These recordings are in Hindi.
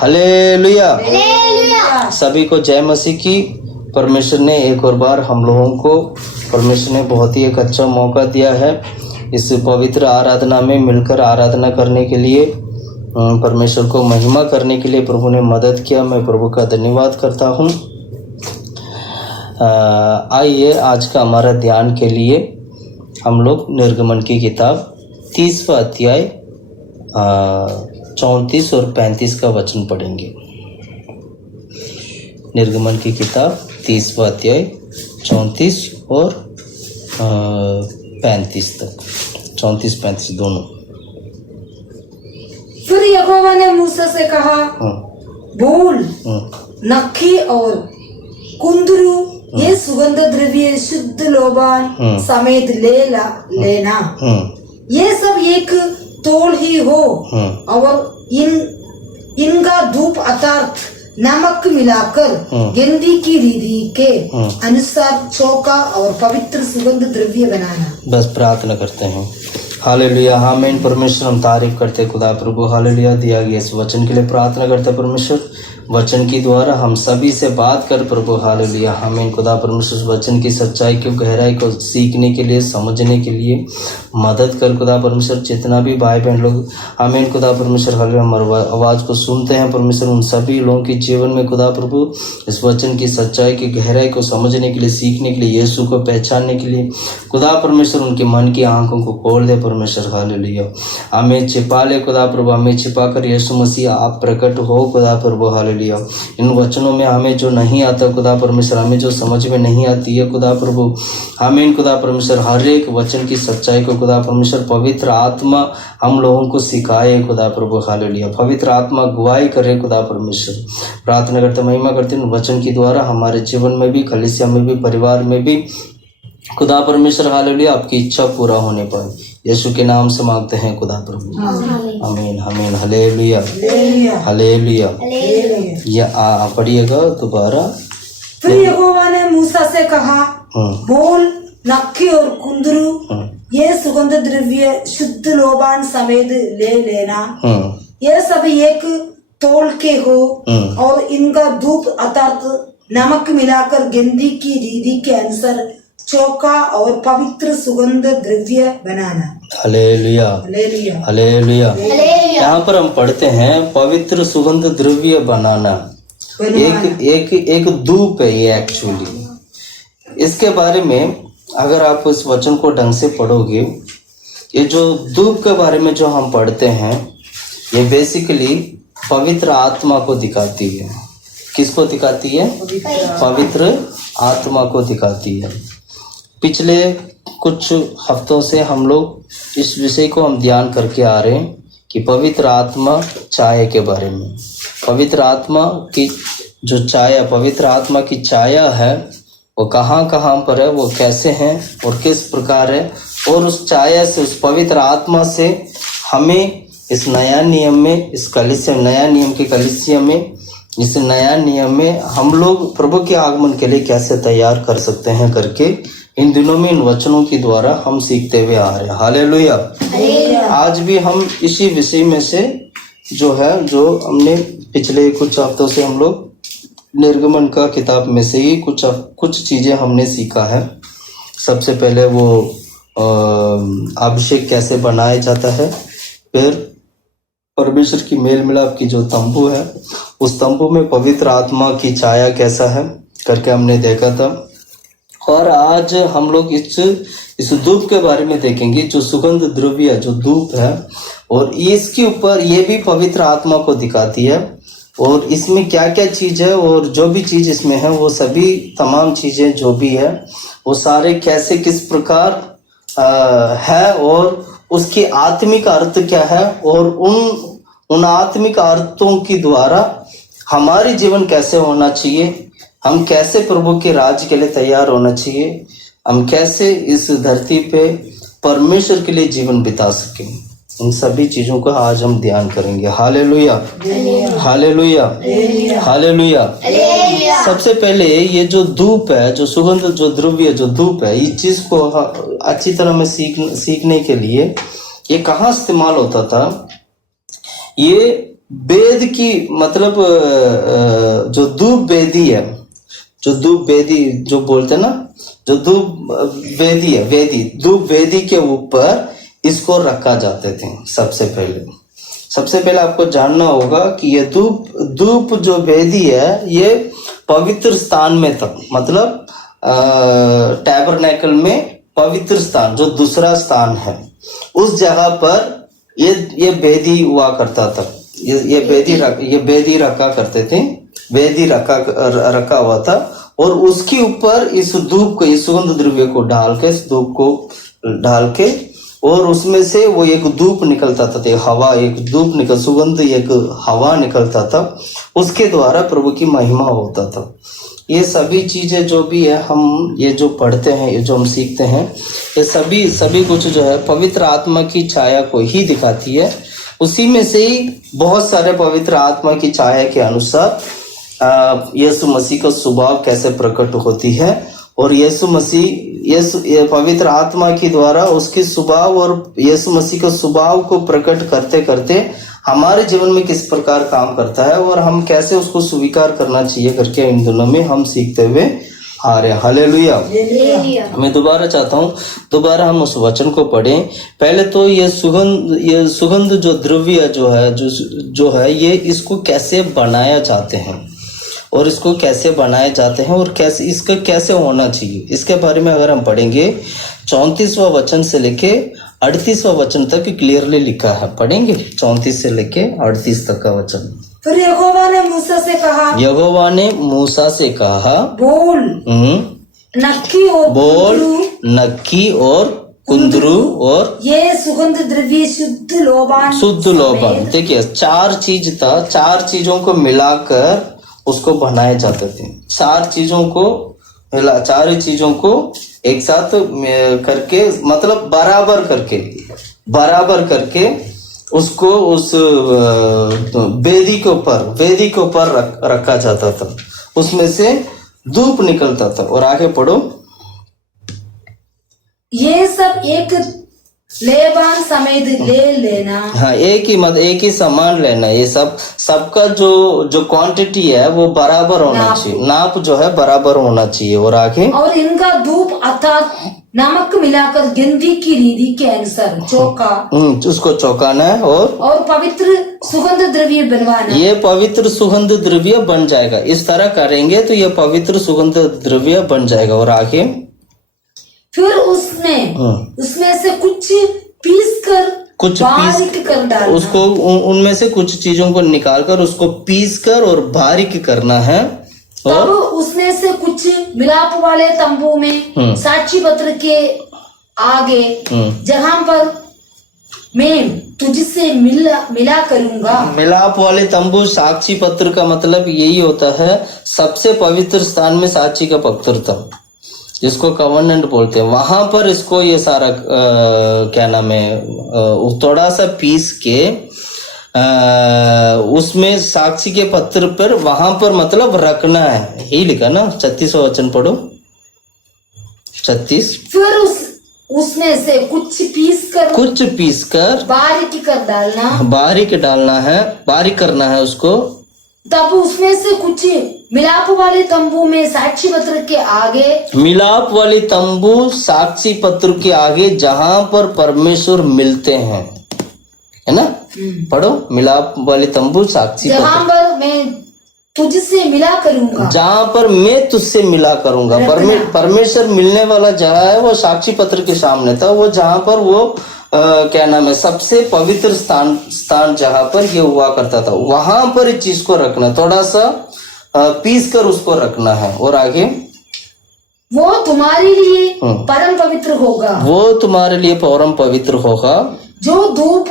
हालेलुया। सभी को जय मसीह की। परमेश्वर ने एक और बार हम लोगों को परमेश्वर ने बहुत ही एक अच्छा मौका दिया है इस पवित्र आराधना में मिलकर आराधना करने के लिए, परमेश्वर को महिमा करने के लिए प्रभु ने मदद किया। मैं प्रभु का धन्यवाद करता हूँ। आइए आज का हमारा ध्यान के लिए हम लोग निर्गमन की किताब 30वां अध्याय 34 और 35 का वचन पढ़ेंगे। निर्गमन की किताब 30वां अध्याय 34 और 35 तक, 34-35 दोनों। फिर यहोवा ने मूसा से कहा, बोल, नक्की और कुंदरू ये सुगंध द्रव्य शुद्ध लोबान समेत लेना। ये सब एक तोल ही हो और इनका धूप अर्थात नमक मिलाकर गेंदी की रीति के अनुसार चौका और पवित्र सुगंध द्रव्य बनाना। बस प्रार्थना करते हैं। हालेलुया। आमीन। परमेश्वर हम तारीफ करते खुदा प्रभु। हालेलुया। दिया गया इस वचन के लिए प्रार्थना करते परमेश्वर, वचन के द्वारा हम सभी से बात कर प्रभु। हालेलुया। आमीन। खुदा परमेश्वर वचन की सच्चाई की गहराई को सीखने के लिए, समझने के लिए मदद कर खुदा परमेश्वर। जितना भी भाई बहन लोग आमीन खुदा परमेश्वर हालेलुया हमारी आवाज़ को सुनते हैं परमेश्वर, उन सभी लोगों के जीवन में खुदा प्रभु इस वचन की सच्चाई की गहराई को समझने के लिए, सीखने के लिए, यीशु को पहचानने के लिए खुदा परमेश्वर उनके मन की आंखों को खोल दे परमेश्वर। हालेलुया। हमें छिपा ले खुदा प्रभु, हमें छिपा कर यीशु मसीह आप प्रकट हो खुदा प्रभु। हालेलुया। इन वचनों में हमें जो नहीं आता खुदा परमेश्वर, हमें जो समझ में नहीं आती है खुदा प्रभु, हमें खुदा परमेश्वर हर एक वचन की सच्चाई को खुदा परमेश्वर पवित्र आत्मा हम लोगों को सिखाए खुदा प्रभु। हालेलुया। पवित्र आत्मा गवाही करे खुदा परमेश्वर। प्रार्थना करते महिमा करते हैं वचन के द्वारा हमारे जीवन में भी, कलीसिया में भी, परिवार में भी खुदा परमेश्वर। हालेलुया। आपकी इच्छा पूरा होने पर यीशु के नाम से मांगते हैं खुदा प्रभु। आमीन आमीन। Hallelujah hallelujah. ये पढ़िएगा दोबारा। फिर यहोवा ने मूसा से कहा, बोल, नक्की और कुंदरू ये सुगंध द्रव्य शुद्ध लोबान समेत ले लेना। ये सब एक तोल के हो और इनका धूप अर्थात नमक मिलाकर गेंदी की रीति के अनुसार चौका और पवित्र सुगंध द्रव्य बनाना। Hallelujah hallelujah. यहाँ पर हम पढ़ते हैं पवित्र सुगंध द्रव्य बनाना। एक धूप है ये एक्चुअली। इसके बारे में अगर आप इस वचन को ढंग से पढ़ोगे, ये जो धूप के बारे में जो हम पढ़ते हैं ये बेसिकली पवित्र आत्मा को दिखाती है। किसको दिखाती है? पवित्र आत्मा को दिखाती है। पिछले कुछ हफ्तों से हम लोग इस विषय को हम ध्यान करके आ रहे हैं कि पवित्र आत्मा छाया के बारे में। पवित्र आत्मा की जो छाया, पवित्र आत्मा की छाया है वो कहाँ कहाँ पर है, वो कैसे हैं और किस प्रकार है, और उस छाया से, उस पवित्र आत्मा से हमें इस नया नियम में, इस कलीसिया, नया नियम के कलीसिया में, इस नया नियम में हम लोग प्रभु के आगमन के लिए कैसे तैयार कर सकते हैं करके इन दिनों में इन वचनों के द्वारा हम सीखते हुए आ रहे हैं। हालेलुया। आज भी हम इसी विषय में से जो है, जो हमने पिछले कुछ हफ्तों से हम लोग निर्गमन का किताब में से ही कुछ चीजें हमने सीखा है। सबसे पहले वो अभिषेक कैसे बनाया जाता है, फिर परमेश्वर की मेल मिलाप की जो तंबू है, उस तंबू में पवित्र आत्मा की छाया कैसा है करके हमने देखा था। और आज हम लोग इस धूप के बारे में देखेंगे, जो सुगंध द्रव्य जो धूप है, और इसके ऊपर ये भी पवित्र आत्मा को दिखाती है, और इसमें क्या क्या चीज है और जो भी चीज इसमें है वो सभी तमाम चीजें जो भी है वो सारे कैसे किस प्रकार है, और उसकी आत्मिक अर्थ क्या है, और उन आत्मिक अर्थों के द्वारा हमारी जीवन कैसे होना चाहिए, हम कैसे प्रभु के राज्य के लिए तैयार होना चाहिए, हम कैसे इस धरती पे परमेश्वर के लिए जीवन बिता सकें, इन सभी चीजों का आज हम ध्यान करेंगे। Hallelujah hallelujah hallelujah. सबसे पहले ये जो धूप है, जो सुगंध जो द्रव्य जो धूप है, इस चीज को अच्छी तरह में सीखने के लिए ये कहाँ इस्तेमाल होता था? ये वेद की मतलब जो धूप वेदी है, जो धूप वेदी जो बोलते हैं ना, जो धूप वेदी है, वेदी धूप वेदी के ऊपर इसको रखा जाते थे। सबसे पहले आपको जानना होगा कि ये धूप जो वेदी है ये पवित्र स्थान में था, मतलब टैबरनेकल में पवित्र स्थान जो दूसरा स्थान है उस जगह पर ये वेदी हुआ करता था। ये वेदी रखा करते थे, वेदी रखा हुआ था और उसके ऊपर इस धूप को, इस सुगंध द्रव्य को डाल के, इस धूप को डाल के और उसमें से वो एक धूप निकलता था, हवा, एक धूप सुगंध एक हवा निकलता था, उसके द्वारा प्रभु की महिमा होता था। ये सभी चीजें जो भी है हम ये जो पढ़ते हैं, ये जो हम सीखते हैं, ये सभी कुछ जो है पवित्र आत्मा की छाया को ही दिखाती है। उसी में से ही बहुत सारे पवित्र आत्मा की छाया के अनुसार यीशु मसीह का स्वभाव कैसे प्रकट होती है और यीशु पवित्र आत्मा के द्वारा उसके स्वभाव और यीशु मसीह का स्वभाव को प्रकट करते करते हमारे जीवन में किस प्रकार काम करता है और हम कैसे उसको स्वीकार करना चाहिए करके इन दिनों में हम सीखते हुए आ रहे हैं। हालेलुया। मैं दोबारा चाहता हूँ, दोबारा हम उस वचन को पढ़ें। पहले तो ये सुगंध जो द्रव्य जो है ये इसको कैसे बनाया जाते हैं और इसको कैसे बनाए जाते हैं और कैसे इसका कैसे होना चाहिए, इसके बारे में अगर हम पढ़ेंगे 34वां वचन से लेके 38वां वचन तक क्लियरली लिखा है। पढ़ेंगे 34 से लेके 38 तक का वचन। फिर यहोवा ने मूसा से कहा, बोल नक्की और कुंदरू और ये सुगंध द्रव्य शुद्ध लोबान। देखिए 4 चीज था, 4 चीजों को मिलाकर उसको बनाए जाते थे। 4 चीजों को एक साथ करके, मतलब बराबर करके उसको उस वेदी के ऊपर रखा जाता था। उसमें से धूप निकलता था। और आगे पढ़ो। ये सब एक लेबान समेत ले लेना। हाँ, एक ही सामान लेना। ये सबका जो क्वांटिटी है वो बराबर होना चाहिए, नाप जो है बराबर होना चाहिए। और आगे, और इनका धूप अर्थात नमक मिलाकर गिनती की रीति के अनुसार उसको चौंकाना है और पवित्र सुगंध द्रव्य बनवाना। ये पवित्र सुगंध द्रव्य बन जाएगा। इस तरह करेंगे तो ये पवित्र सुगंध द्रव्य बन जाएगा। और आगे, फिर उसमें से कुछ बारीक कर डालना। उसको उनमें से कुछ चीजों को निकालकर उसको पीस कर और बारीक करना है। और उसमें से कुछ मिलाप वाले तंबू में साक्षी पत्र के आगे जहां पर मैं तुझसे मिला करूंगा। मिलाप वाले तंबू, साक्षी पत्र का मतलब यही होता है सबसे पवित्र स्थान में साक्षी का पत्र था, जिसको कवर्नेंट बोलते हैं। वहां पर इसको ये सारा क्या नाम है, थोड़ा सा पीस के उसमें साक्षी के पत्र पर वहां पर मतलब रखना है, यही लिखा ना। 36वां वचन पढ़ो। 36। फिर उसमें से कुछ पीस कर बारीक डालना है, बारीक करना है उसको। तब उसमें से कुछ मिलाप वाले तंबू में साक्षी पत्र के आगे, मिलाप वाले तंबू साक्षी पत्र के आगे जहां पर परमेश्वर मिलते हैं, है ना। पढ़ो। मिलाप वाले तंबू साक्षी पत्र, जहां पर मैं तुझसे मिला करूंगा। जहां पर मैं तुझसे मिला करूंगा। परमेश्वर मिलने वाला जगह है वो साक्षी पत्र के सामने था। वो जहां पर वो क्या नाम है, सबसे पवित्र स्थान जहां पर ये हुआ करता था, वहां पर इस चीज को रखना, थोड़ा सा पीस कर उसको रखना है। और आगे, वो तुम्हारे लिए परम पवित्र होगा। जो धूप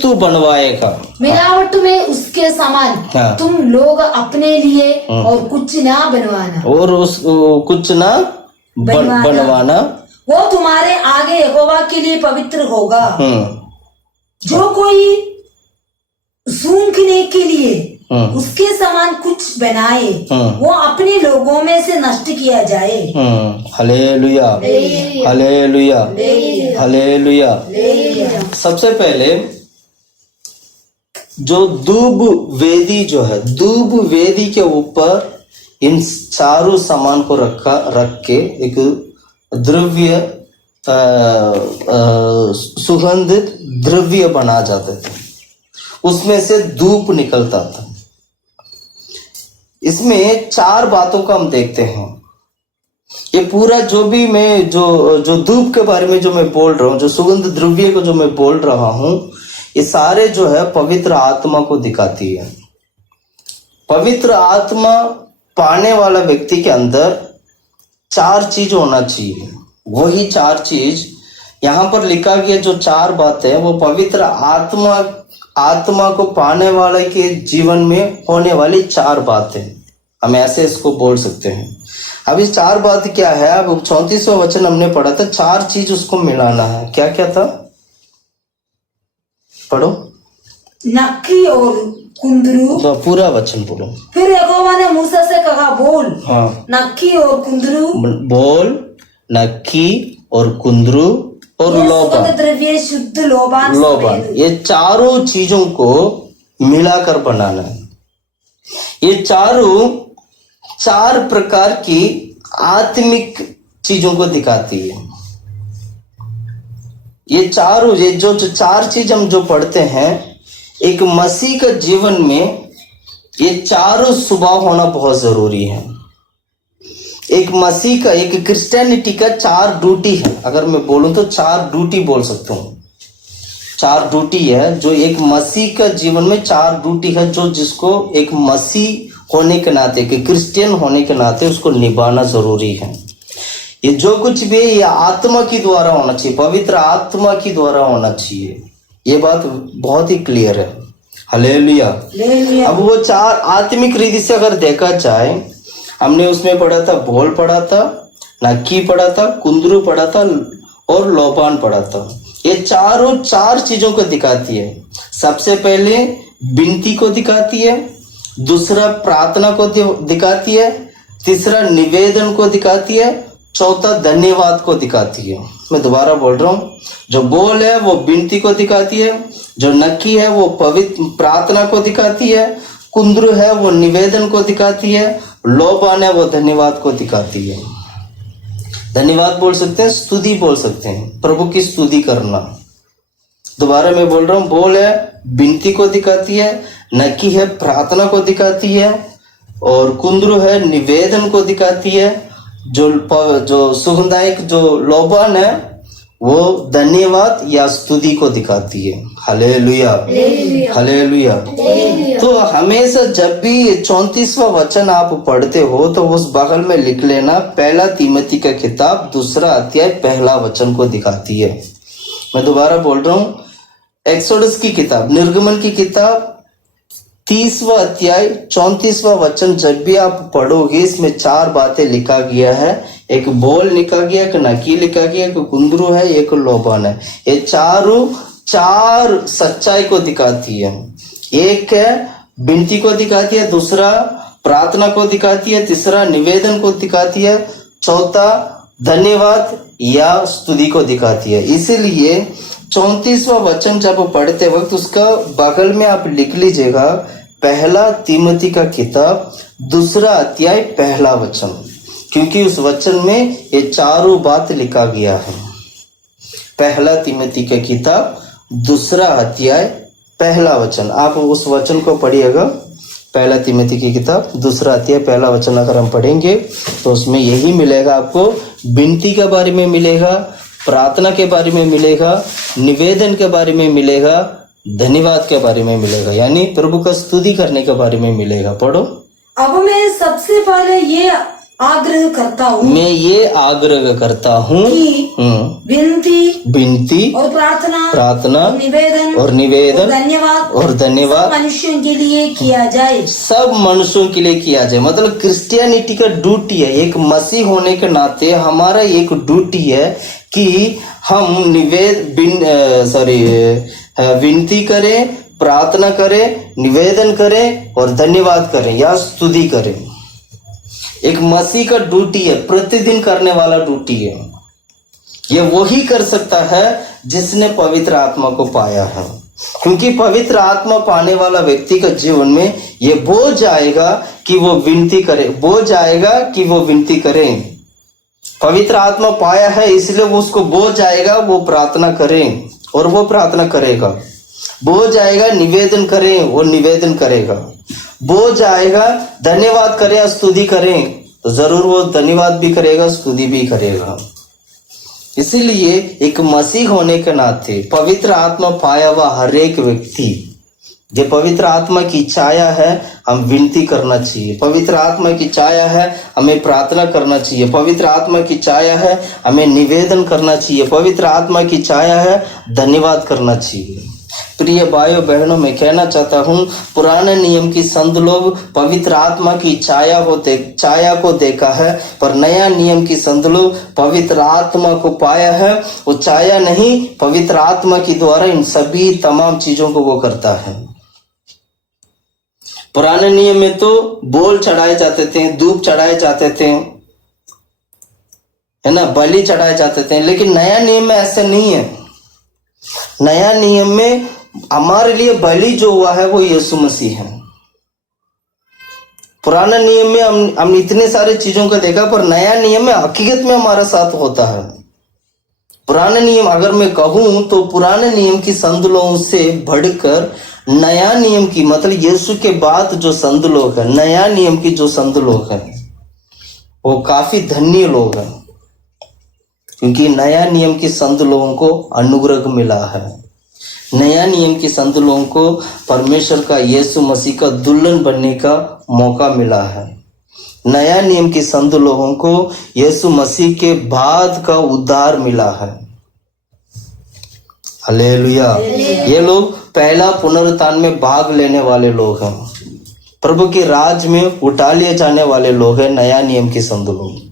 तू बनवाएगा मिलावट में उसके समान। हाँ। तुम लोग अपने लिए और कुछ ना बनवाना, और कुछ ना बनवाना। वो तुम्हारे आगे यहोवा के लिए पवित्र होगा। जो कोई सूंघने के लिए उसके समान कुछ बनाए, वो अपने लोगों में से नष्ट किया जाए। Hallelujah, hallelujah, hallelujah. सबसे पहले जो धूप वेदी जो है, धूप वेदी के ऊपर इन चारों सामान को रख के एक द्रव्य सुगंधित द्रव्य बना जाते थे, उसमें से धूप निकलता था। इसमें चार बातों का हम देखते हैं। ये पूरा जो भी मैं जो धूप के बारे में जो मैं बोल रहा हूँ, जो सुगंध द्रव्य को जो मैं बोल रहा हूँ, ये सारे जो है पवित्र आत्मा को दिखाती है। पवित्र आत्मा पाने वाला व्यक्ति के अंदर चार चीज होना चाहिए। वही चार चीज यहाँ पर लिखा गया, जो चार बातें वो पवित्र आत्मा को पाने वाले के जीवन में होने वाली चार बातें, हम ऐसे इसको बोल सकते हैं। अब ये चार बात क्या है? अब 34वां वचन हमने पढ़ा था, चार चीज उसको मिलाना है। क्या क्या था? पढ़ो। नक्की और कुंदरू। तो पूरा वचन बोलो। फिर यहोवा ने मूसा से कहा, बोल। हाँ। नक्की और कुंदरू। बोल। नक्की और कुंदरू और लोबान, द्रव्य शुद्ध लोबान, ये चारों चीजों को मिलाकर बनाना है। ये चारों चार प्रकार की आत्मिक चीजों को दिखाती है। ये चारों जो चार चीज हम जो पढ़ते हैं, एक मसीह का जीवन में ये चारों स्वभाव होना बहुत जरूरी है। एक मसीह का, एक क्रिश्चियनिटी का चार ड्यूटी है। अगर मैं बोलूं तो चार ड्यूटी बोल सकता हूँ। चार ड्यूटी है जो एक मसीह का जीवन में चार ड्यूटी है, जो जिसको एक मसीह होने के नाते, एक क्रिश्चियन होने के नाते उसको निभाना जरूरी है। ये जो कुछ भी ये आत्मा की द्वारा होना चाहिए, पवित्र आत्मा की द्वारा होना चाहिए। ये बात बहुत ही क्लियर है। हालेलुया। अब वो चार आत्मिक रीति से अगर देखा जाए, हमने उसमें पढ़ा था, बोल पढ़ा था, नक्की पढ़ा था, कुंदरू पढ़ा था और लोबान पढ़ा था। ये चारों चार चीजों को दिखाती है। सबसे पहले विनती को दिखाती है, दूसरा प्रार्थना को दिखाती है, तीसरा निवेदन को दिखाती है, चौथा धन्यवाद को दिखाती है। मैं दोबारा बोल रहा हूँ, जो बोल है वो विनती को दिखाती है, जो नक्की है वो पवित्र प्रार्थना को दिखाती है, कुंदरू है वो निवेदन को दिखाती है, लोबान है वो धन्यवाद को दिखाती है। धन्यवाद बोल सकते हैं, स्तुति बोल सकते हैं, प्रभु की स्तुति करना। दोबारा मैं बोल रहा हूँ, बोल है विनती को दिखाती है, नक्की है प्रार्थना को दिखाती है, और कुंदरू है निवेदन को दिखाती है, जो सुगंधायक जो लोबान है वो धन्यवाद या स्तुति को दिखाती है। Hallelujah, hallelujah. तो हमेशा जब भी 34वां वचन आप पढ़ते हो तो उस बगल में लिख लेना, पहला तीमोथी का किताब 2 अध्याय पहला वचन को दिखाती है। मैं दोबारा बोल रहा हूँ, एक्सोडस की किताब, निर्गमन की किताब 30वां अध्याय 34वां वचन जब भी आप पढ़ोगे, इसमें चार बातें लिखा गया है। एक बोल लिखा गया, एक नकी लिखा गया, एक कुंदरू है, एक लोबान है। ये चारों चार सच्चाई को दिखाती है। एक है विनती को दिखाती है, दूसरा प्रार्थना को दिखाती है, तीसरा निवेदन को दिखाती है, चौथा धन्यवाद या स्तुति को दिखाती है। इसीलिए 34वां वचन जब पढ़ते वक्त उसका बगल में आप लिख लीजिएगा, पहला तीमोथी का किताब 2 अध्याय पहला वचन, क्योंकि उस वचन में ये चारों बात लिखा गया है। पहला तीमोथी का किताब 2 अध्याय पहला वचन, आप उस वचन को पढ़िएगा। पहला तीमोथी की किताब 2 अध्याय पहला वचन अगर हम पढ़ेंगे तो उसमें यही मिलेगा आपको। विनती के बारे में मिलेगा, प्रार्थना के बारे में मिलेगा, निवेदन के बारे में मिलेगा, धन्यवाद के बारे में मिलेगा, यानी प्रभु का स्तुति करने के बारे में मिलेगा। पढ़ो। अब मैं सबसे पहले ये आग्रह करता हूँ, मैं ये आग्रह करता हूँ कि विनती और प्रार्थना और निवेदन और धन्यवाद मनुष्यों के लिए किया जाए। सब मनुष्यों के लिए किया जाए, मतलब क्रिश्चियनिटी का ड्यूटी है। एक मसीह होने के नाते हमारा एक ड्यूटी है कि हम विनती करें, प्रार्थना करें, निवेदन करें और धन्यवाद करें या स्तुति करें। एक मसीह का ड्यूटी है, प्रतिदिन करने वाला ड्यूटी है। ये वही कर सकता है जिसने पवित्र आत्मा को पाया है, क्योंकि पवित्र आत्मा पाने वाला व्यक्ति का जीवन में ये बोझ आएगा कि वो विनती करे, बोझ आएगा कि वो विनती करें। पवित्र आत्मा पाया है इसलिए वो उसको बोझ आएगा, वो प्रार्थना करें और वो प्रार्थना करेगा। बोझ आएगा निवेदन करें, वो निवेदन करेगा। बोझ आएगा धन्यवाद करें, स्तुति करें, तो जरूर वो धन्यवाद भी करेगा, स्तुति भी करेगा। इसीलिए एक मसीह होने के नाते पवित्र आत्मा पाया हुआ हर एक व्यक्ति, जो पवित्र आत्मा की छाया है, हम विनती करना चाहिए। पवित्र आत्मा की छाया है, हमें प्रार्थना करना चाहिए। पवित्र आत्मा की छाया है, हमें निवेदन करना चाहिए। पवित्र आत्मा की छाया है, धन्यवाद करना चाहिए। प्रिय भाइयों बहनों, मैं कहना चाहता हूँ, पुराने नियम की संत लोग पवित्र आत्मा की छाया को देखा है, पर नया नियम की संत लोग पवित्र आत्मा को पाया है। वो छाया नहीं, पवित्र आत्मा की द्वारा इन सभी तमाम चीजों को वो करता है। पुराने नियम में तो बोल चढ़ाए जाते थे, धूप चढ़ाए जाते थे, है ना, बलि चढ़ाए जाते थे, लेकिन नया नियम में ऐसा नहीं है। नया नियम में हमारे लिए बलि जो हुआ है वो यीशु मसीह है। पुराने नियम में हम इतने सारे चीजों को देखा, पर नया नियम में हकीकत में हमारा साथ होता है। पुराने नियम अगर मैं कहूं तो पुराने नियम की संत लोगों से बढ़कर नया नियम की, मतलब यीशु के बाद जो संत लोग हैं, नया नियम की जो संत लोग हैं, वो काफी धन्य लोग हैं, क्योंकि नया नियम की संत लोगों को अनुग्रह मिला है। नया नियम की संत लोगों को परमेश्वर का, यीशु मसीह का दुल्हन बनने का मौका मिला है। नया नियम की संत लोगों को यीशु मसीह के बाद का उद्धार मिला है। हालेलुया। ये लोग पहला पुनरुत्थान में भाग लेने वाले लोग हैं, प्रभु के राज में उठा लिए जाने वाले लोग हैं नया नियम के संत लोग।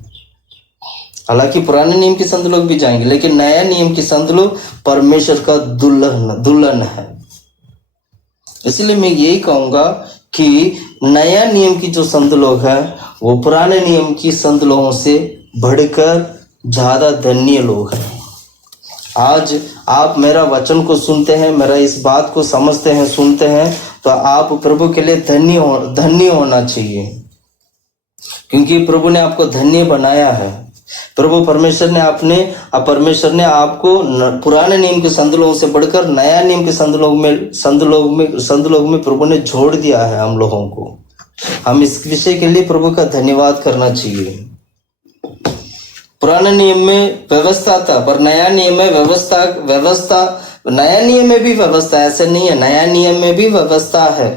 हालांकि पुराने नियम के संत लोग भी जाएंगे, लेकिन नया नियम के संत लोग परमेश्वर का दुल्हन है। इसलिए मैं यही कहूंगा कि नया नियम की जो संत लोग हैं वो पुराने नियम की संत लोगों से बढ़कर ज्यादा धन्य लोग हैं। आज आप मेरा वचन को सुनते हैं, मेरा इस बात को समझते हैं, सुनते हैं, तो आप प्रभु के लिए धन्य होना चाहिए, क्योंकि प्रभु ने आपको धन्य बनाया है। प्रभु परमेश्वर ने आपको पुराने नियम के संत लोगों से बढ़कर नया नियम के संत लोग में प्रभु ने जोड़ दिया है हम लोगों को। हम इस विषय के लिए प्रभु का धन्यवाद करना चाहिए। पुराने नियम में व्यवस्था था, पर नया नियम में व्यवस्था नया नियम में भी व्यवस्था, ऐसे नहीं है, नया नियम में भी व्यवस्था है।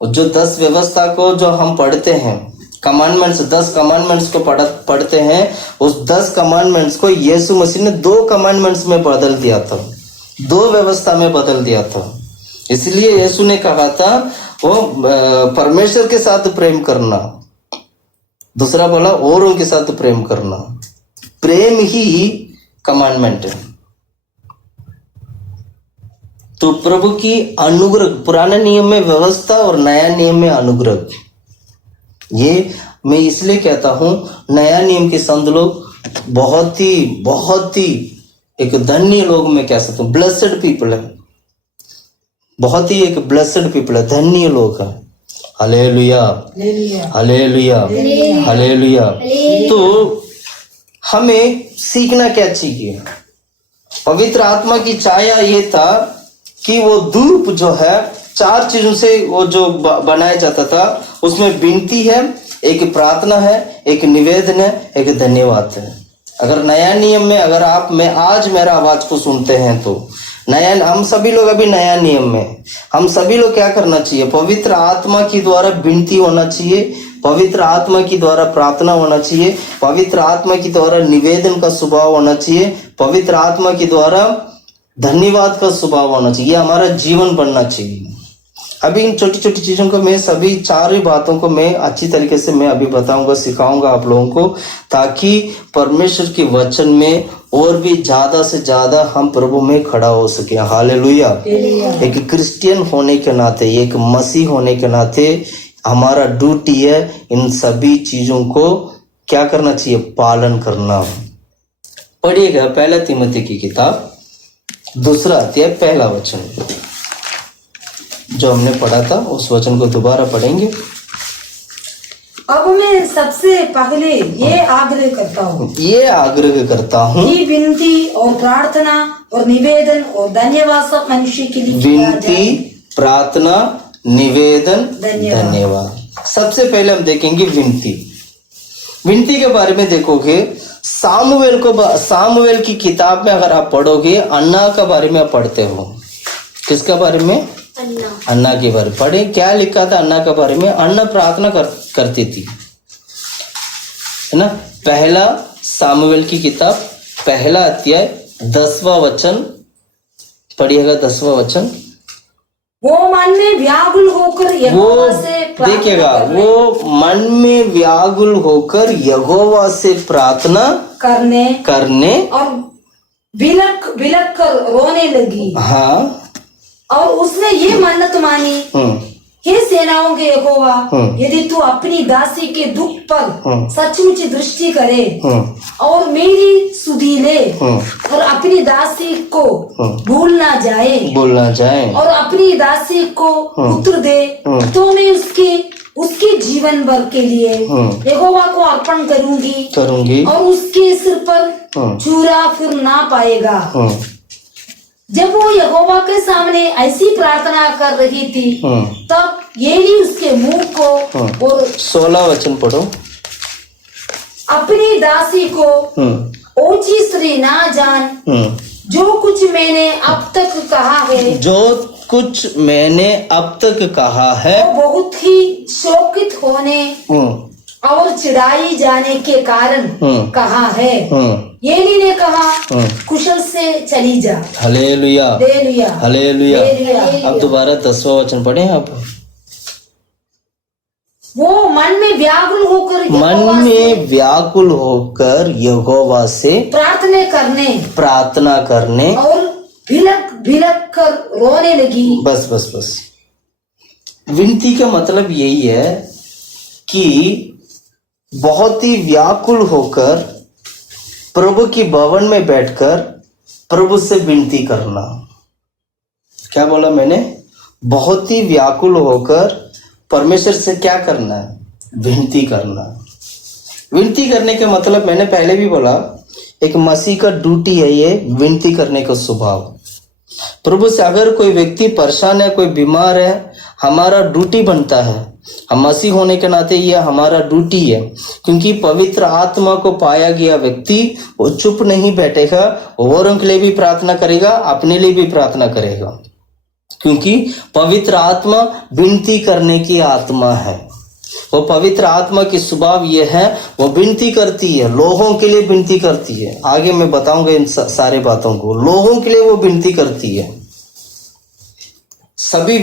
जो 10 व्यवस्था को जो हम पढ़ते हैं, कमांडमेंट्स, 10 कमांडमेंट्स को पढ़ते हैं, उस 10 कमांडमेंट्स को यीशु मसीह ने 2 कमांडमेंट्स में बदल दिया था, 2 व्यवस्था में बदल दिया था। इसलिए यीशु ने कहा था वो परमेश्वर के साथ प्रेम करना, दूसरा बोला औरों के साथ प्रेम करना। प्रेम ही कमांडमेंट है। तो प्रभु की अनुग्रह, पुराने नियम में व्यवस्था और नया नियम में अनुग्रह, ये मैं इसलिए कहता हूं नया नियम के संत लोग बहुत ही एक धन्य लोग, मैं कह सकता हूं ब्लेस्ड पीपल है, बहुत ही एक ब्लेस्ड पीपल है, धन्य लोग हैं। Hallelujah, hallelujah, hallelujah. तो हमें सीखना क्या चाहिए? पवित्र आत्मा की छाया ये था कि वो धूप जो है 4 चीजों से वो जो बनाया जाता था, उसमें विनती है, एक प्रार्थना है, एक निवेदन है, एक धन्यवाद है। अगर नया नियम में अगर आप में आज मेरा आवाज को सुनते हैं तो नया, हम सभी लोग अभी नया नियम में, हम सभी लोग क्या करना चाहिए? पवित्र आत्मा की द्वारा विनती होना चाहिए, पवित्र आत्मा की द्वारा प्रार्थना होना चाहिए, पवित्र आत्मा की द्वारा निवेदन का स्वभाव होना चाहिए, पवित्र आत्मा की द्वारा धन्यवाद का स्वभाव होना चाहिए। ये हमारा जीवन बनना चाहिए। अभी इन छोटी छोटी चीजों को मैं, सभी 4 बातों को मैं अच्छी तरीके से मैं अभी बताऊंगा, सिखाऊंगा आप लोगों को, ताकि परमेश्वर के वचन में और भी ज्यादा से ज्यादा हम प्रभु में खड़ा हो सके। हालेलुया। एक क्रिश्चियन होने के नाते, एक मसीह होने के नाते हमारा ड्यूटी है इन सभी चीजों को क्या करना चाहिए, पालन करना। पढ़िएगा पहला तिमोथी की किताब 2 अध्याय 1 वचन, जो हमने पढ़ा था उस वचन को दोबारा पढ़ेंगे। अब मैं सबसे पहले ये आग्रह करता हूँ कि विनती और प्रार्थना और निवेदन और धन्यवाद सब मनुष्य के लिए किया जाए। विनती, प्रार्थना, निवेदन, धन्यवाद। सबसे पहले हम देखेंगे विनती। विनती के बारे में देखोगे सामुएल की किताब में अगर आप पढ़ोगे, अन्ना के बारे में आप पढ़ते हो। किसके बारे में? अन्ना के बारे में पढ़े। क्या लिखा था अन्ना के बारे में? अन्ना प्रार्थना करती थी, है ना। पहला सामुएल की किताब 1 अध्याय 10वां वचन पढ़िएगा। 10वां वचन, वो मन में व्याकुल होकर यहोवा से देखिएगा, वो मन में व्याकुल होकर यहोवा से प्रार्थना करने और बिलक कर रोने लगी। हाँ, और उसने ये मन्नत मानी, हे सेनाओं के यहोवा, यदि तू अपनी दासी के दुख पर सचमुच दृष्टि करे और मेरी सुधि ले और अपनी दासी को भूल ना जाए और अपनी दासी को पुत्र दे, तो मैं उसके जीवन भर के लिए यहोवा को अर्पण करूंगी और उसके सिर पर छुरा फिर ना पाएगा। जब वो यहोवा के सामने ऐसी प्रार्थना कर रही थी, तब एली उसके मुंह को और 16 वचन पढ़ो, अपनी दासी को ओछी स्त्री ना जान, जो कुछ मैंने अब तक कहा है वो बहुत ही शोकित होने और चिढ़ाई जाने के कारण कहा है। एली ने कहा, कुशल से चली जा। Hallelujah, hallelujah. अब दोबारा 10वां वचन पढ़े आप। वो मन में व्याकुल होकर यहोवा से प्रार्थना करने और भिलक कर रोने लगी। बस विनती का मतलब यही है कि बहुत ही व्याकुल होकर प्रभु की भवन में बैठकर प्रभु से विनती करना। क्या बोला मैंने? बहुत ही व्याकुल होकर परमेश्वर से क्या करना है? विनती करना। विनती करने के मतलब मैंने पहले भी बोला, एक मसीह का ड्यूटी है ये विनती करने का स्वभाव। प्रभु से अगर कोई व्यक्ति परेशान है, कोई बीमार है, हमारा ड्यूटी बनता है, हम मसीह होने के नाते ये हमारा ड्यूटी है, क्योंकि पवित्र आत्मा को पाया गया व्यक्ति वो चुप नहीं बैठेगा, औरों के लिए भी प्रार्थना करेगा, अपने लिए भी प्रार्थना करेगा, क्योंकि पवित्र आत्मा विनती करने की आत्मा है। वो पवित्र आत्मा की स्वभाव ये है, वो विनती करती है, लोगों के लिए विनती करती है। आगे मैं बताऊंगा इन सारे बातों को। लोगों के लिए वो विनती करती है, सभी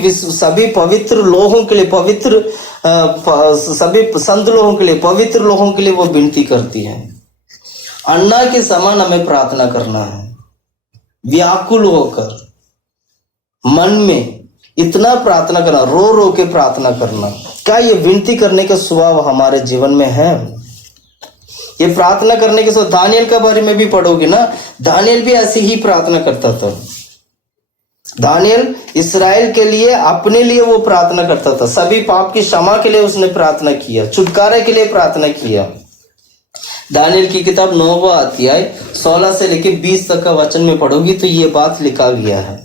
पवित्र लोगों के लिए, सभी संत लोगों के लिए, पवित्र लोगों के लिए वो विनती करती है। अन्ना के समान हमें प्रार्थना करना है, व्याकुल होकर मन में इतना प्रार्थना करना, रो रो के प्रार्थना करना। क्या ये विनती करने का स्वभाव हमारे जीवन में है? ये प्रार्थना करने के स्वभाव, दानियल के बारे में भी पढ़ोगे ना, दानियल भी ऐसी ही प्रार्थना करता था। दानियल इस्राएल के लिए, अपने लिए वो प्रार्थना करता था, सभी पाप की क्षमा के लिए उसने प्रार्थना किया, छुटकारे के लिए प्रार्थना किया। दानियल की किताब 9वां अध्याय 16 से लेकर 20 तक का वचन में पढ़ोगी तो ये बात लिखा गया है।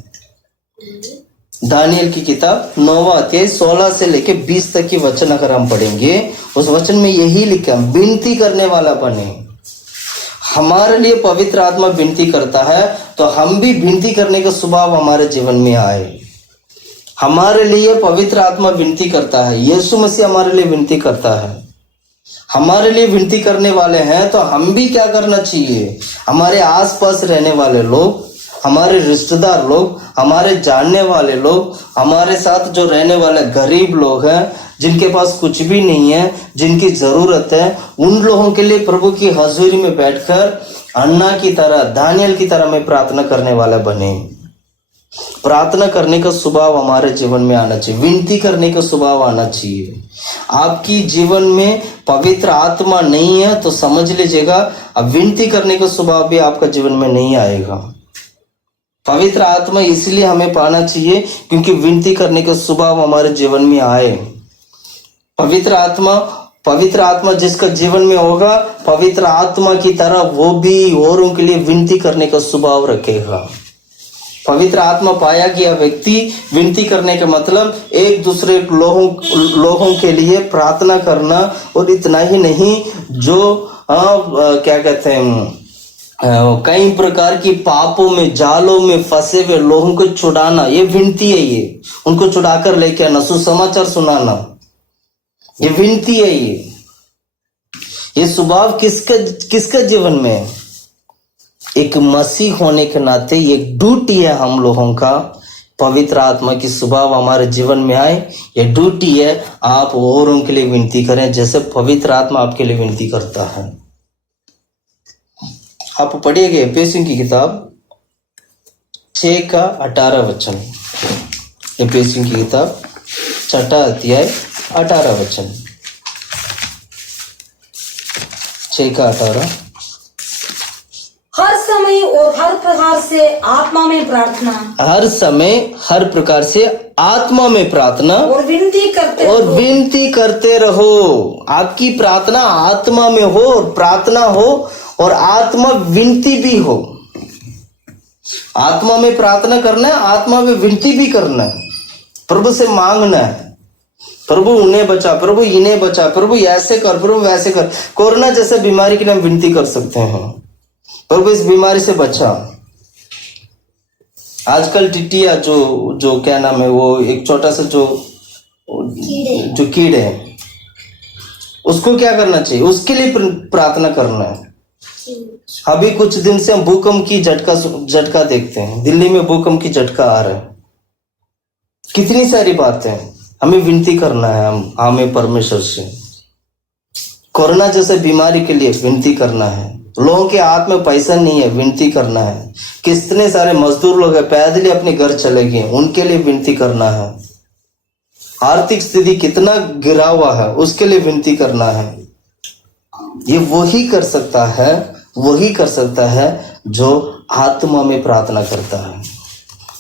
दानियल की किताब 9वां अध्याय 16 से लेकर 20 तक की वचन अगर हम पढ़ेंगे, उस वचन में यही लिखा, विनती करने वाला बने। हमारे लिए पवित्र आत्मा विनती करता है तो हम भी विनती करने का स्वभाव हमारे जीवन में आए। हमारे लिए पवित्र आत्मा विनती करता है, यीशु मसीह हमारे लिए विनती करता है। हमारे लिए विनती करने वाले हैं तो हम भी क्या करना चाहिए? हमारे आसपास रहने वाले लोग, हमारे रिश्तेदार लोग, हमारे जानने वाले लोग, हमारे साथ जो रहने वाले गरीब लोग हैं, जिनके पास कुछ भी नहीं है, जिनकी जरूरत है, उन लोगों के लिए प्रभु की हजूरी में बैठकर अन्ना की तरह, दानियल की तरह में प्रार्थना करने वाला बने। प्रार्थना करने का स्वभाव हमारे जीवन में आना चाहिए, विनती करने का स्वभाव आना चाहिए। आपकी जीवन में पवित्र आत्मा नहीं है तो समझ लीजिएगा अब विनती करने का स्वभाव भी आपका जीवन में नहीं आएगा। पवित्र आत्मा इसलिए हमें पाना चाहिए क्योंकि विनती करने का स्वभाव हमारे जीवन में आए। पवित्र आत्मा जिसका जीवन में होगा, पवित्र आत्मा की तरह वो भी औरों के लिए विनती करने का स्वभाव रखेगा। पवित्र आत्मा पाया गया व्यक्ति विनती करने का मतलब एक दूसरे लोगों के लिए प्रार्थना करना, और इतना ही नहीं जो क्या कहते हैं कई प्रकार की पापों में जालों में फंसे हुए लोगों को छुड़ाना, ये विनती है। ये उनको छुड़ाकर लेके आना, सुसमाचार सुनाना, ये विनती है। ये स्वभाव किसका जीवन में है? एक मसीह होने के नाते ये ड्यूटी है हम लोगों का, पवित्र आत्मा की स्वभाव हमारे जीवन में आए। ये ड्यूटी है, आप औरों के लिए विनती करें जैसे पवित्र आत्मा आपके लिए विनती करता है। आप पढ़िएगा एफेसियों की किताब 6 का 18 वचन। एफेसियों की किताब 6 अध्याय 18 वचन, 6 का 18। हर समय और हर प्रकार से आत्मा में प्रार्थना, हर समय हर प्रकार से आत्मा में प्रार्थना और विनती करते रहो। आपकी प्रार्थना आत्मा में हो, और प्रार्थना हो और आत्मा विनती भी हो। आत्मा में प्रार्थना करना है, आत्मा में विनती भी करना है। प्रभु से मांगना है, प्रभु उन्हें बचा, प्रभु इन्हें बचा, प्रभु ऐसे कर, प्रभु वैसे कर। कोरोना जैसे बीमारी की हम विनती कर सकते हैं, प्रभु इस बीमारी से बचा। आजकल टिटिया जो क्या नाम है, वो एक छोटा सा जो कीड़े है, उसको क्या करना चाहिए? उसके लिए प्रार्थना करना है। अभी कुछ दिन से हम भूकंप की झटका देखते हैं, दिल्ली में भूकंप की झटका आ रहा है। कितनी सारी बातें हमें विनती करना है, हमें परमेश्वर से। कोरोना जैसे बीमारी के लिए विनती करना है। लोगों के हाथ में पैसा नहीं है, विनती करना है। कितने सारे मजदूर लोग हैं, पैदल ही अपने घर चले गए, उनके लिए विनती करना है। आर्थिक स्थिति कितना गिरा हुआ है, उसके लिए विनती करना है। ये वही कर सकता है जो आत्मा में प्रार्थना करता है।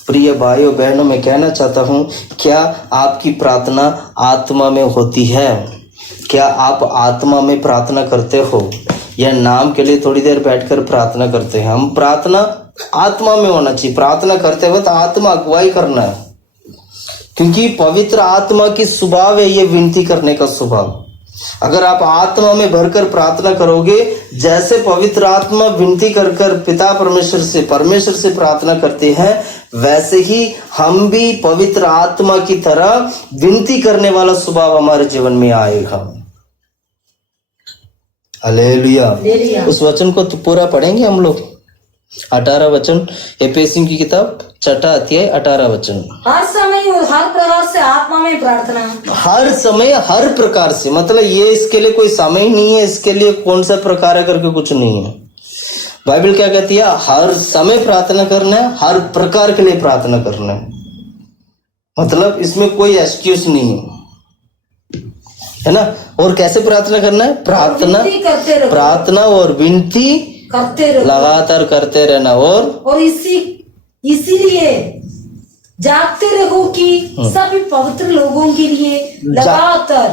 प्रिय भाइयों बहनों, मैं कहना चाहता हूं, क्या आपकी प्रार्थना आत्मा में होती है? क्या आप आत्मा में प्रार्थना करते हो, या नाम के लिए थोड़ी देर बैठकर प्रार्थना करते हैं? हम प्रार्थना आत्मा में होना चाहिए। प्रार्थना करते वक्त आत्मा अगुवाई करना है, क्योंकि पवित्र आत्मा की स्वभाव है ये विनती करने का स्वभाव। अगर आप आत्मा में भरकर प्रार्थना करोगे, जैसे पवित्र आत्मा विनती कर पिता परमेश्वर से प्रार्थना करते हैं, वैसे ही हम भी पवित्र आत्मा की तरह विनती करने वाला स्वभाव हमारे जीवन में आएगा। हालेलुया। उस वचन को तो पूरा पढ़ेंगे हम लोग। 18 वचन, एफेसियों की किताब 6 अध्याय 18 वचन। हर समय और हर प्रकार से आत्मा में प्रार्थना। हर समय हर प्रकार से, मतलब ये इसके लिए कोई समय नहीं है, इसके लिए कौन सा प्रकार है करके कुछ नहीं है। बाइबल क्या कहती है? हर समय प्रार्थना करना है, हर प्रकार के लिए प्रार्थना करना है। मतलब इसमें कोई एक्सक्यूज नहीं है ना। और कैसे प्रार्थना करना है? प्रार्थना और विनती करते रहो, लगातार करते रहना। और इसीलिए जागते रहो कि सभी पवित्र लोगों के लिए लगातार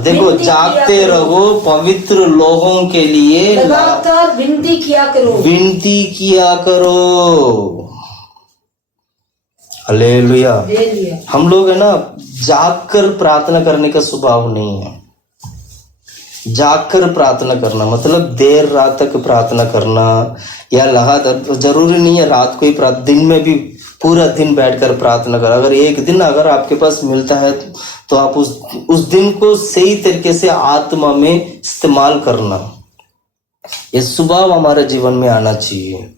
देखो, जागते रहो, पवित्र लोगों के लिए लगातार विनती किया करो। हालेलुया। हम लोग है ना, जागकर प्रार्थना करने का स्वभाव नहीं है। जागकर प्रार्थना करना मतलब देर रात तक प्रार्थना करना, या लगातार, जरूरी नहीं है रात को ही दिन में भी पूरा दिन बैठकर प्रार्थना कर। अगर एक दिन अगर आपके पास मिलता है तो आप उस दिन को सही तरीके से आत्मा में इस्तेमाल करना। ये स्वभाव हमारे जीवन में आना चाहिए।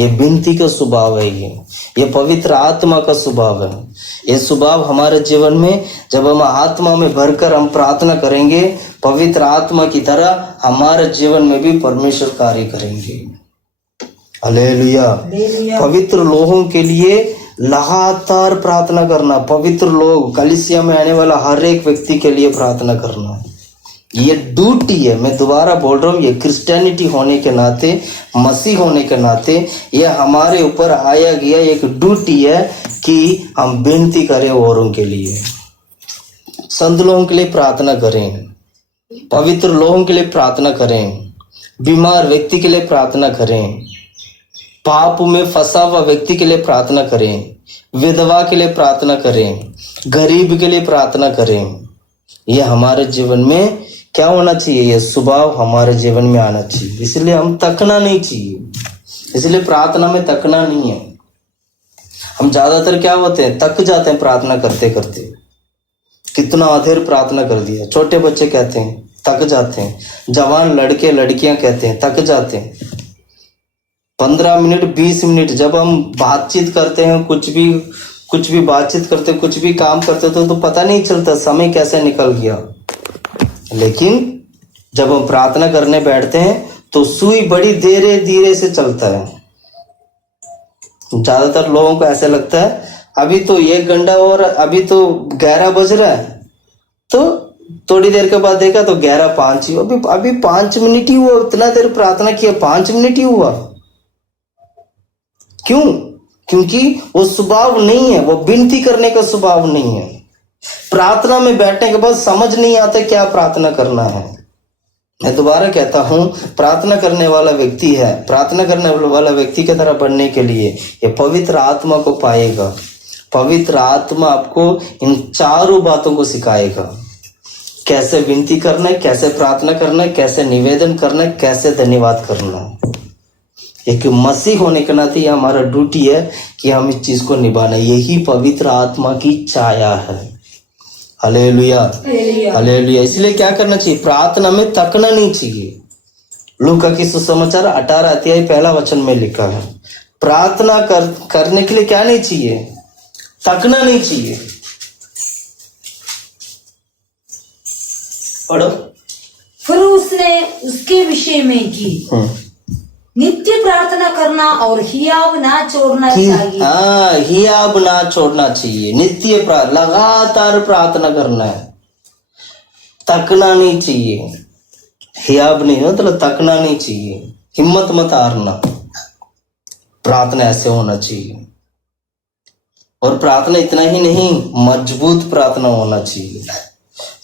ये विनती का स्वभाव है, ये पवित्र आत्मा का स्वभाव है। ये स्वभाव हमारे जीवन में जब हम आत्मा में भरकर हम प्रार्थना करेंगे, पवित्र आत्मा की तरह हमारे जीवन में भी परमेश्वर कार्य करेंगे। हालेलुया। पवित्र लोगों के लिए लगातार प्रार्थना करना, पवित्र लोग कलीसिया में आने वाला हर एक व्यक्ति के लिए प्रार्थना करना, ये ड्यूटी है। मैं दोबारा बोल रहा हूँ, ये क्रिश्चियनिटी होने के नाते, मसीह होने के नाते, ये हमारे ऊपर आया गया एक ड्यूटी है कि हम विनती करें औरों के लिए, संत लोगों के लिए प्रार्थना करें, पवित्र लोगों के लिए प्रार्थना करें, बीमार व्यक्ति के लिए प्रार्थना करें, पाप में फंसा हुआ व्यक्ति के लिए प्रार्थना करें, विधवा के लिए प्रार्थना करें, गरीब के लिए प्रार्थना करें। ये हमारे जीवन में क्या होना चाहिए? ये स्वभाव हमारे जीवन में आना चाहिए। इसलिए हम तकना नहीं चाहिए, इसलिए प्रार्थना में तकना नहीं है। हम ज्यादातर क्या होते हैं, तक जाते हैं प्रार्थना करते करते, कितना अधेर प्रार्थना कर दिया। छोटे बच्चे कहते हैं तक जाते हैं, जवान लड़के लड़कियां कहते हैं तक जाते हैं। 15 मिनट 20 मिनट जब हम बातचीत करते हैं, कुछ भी बातचीत करते, कुछ भी काम करते तो पता नहीं चलता समय कैसे निकल गया। लेकिन जब हम प्रार्थना करने बैठते हैं तो सुई बड़ी धीरे धीरे से चलता है। ज्यादातर लोगों को ऐसा लगता है अभी तो 1 घंटा और अभी तो 11 बज रहा है, तो थोड़ी देर के बाद देखा तो 11:05 ही, अभी 5 मिनट ही हुआ, इतना देर प्रार्थना किया 5 मिनट ही हुआ। क्यों? क्योंकि वो स्वभाव नहीं है, वो विनती करने का स्वभाव नहीं है। प्रार्थना में बैठने के बाद समझ नहीं आता क्या प्रार्थना करना है। मैं दोबारा कहता हूं, प्रार्थना करने वाला व्यक्ति है, प्रार्थना करने वाला व्यक्ति की तरह बनने के लिए ये पवित्र आत्मा को पाएगा। पवित्र आत्मा आपको इन चारों बातों को सिखाएगा, कैसे विनती करना है, कैसे प्रार्थना करना है, कैसे निवेदन करना है, कैसे धन्यवाद करना है। एक मसीह होने के नाते यह हमारा ड्यूटी है कि हम इस चीज को निभाना, यही पवित्र आत्मा की छाया है। Hallelujah, hallelujah. इसलिए क्या करना चाहिए? प्रार्थना में तकना नहीं चाहिए। लूका की सुसमाचार 18 अध्याय 1 वचन में लिखा है, प्रार्थना करने के लिए क्या नहीं चाहिए? तकना नहीं चाहिए। पढ़ो। फिर उसने उसके विषय में की नित्य प्रार्थना करना और हियाब ना छोड़ना चाहिए। हाँ, हियाब ना छोड़ना चाहिए। नित्य लगातार प्रार्थना करना है, तकना नहीं चाहिए। हियाब नहीं मतलब तकना नहीं चाहिए, हिम्मत मत हारना। प्रार्थना ऐसे होना चाहिए। और प्रार्थना इतना ही नहीं, मजबूत प्रार्थना होना चाहिए,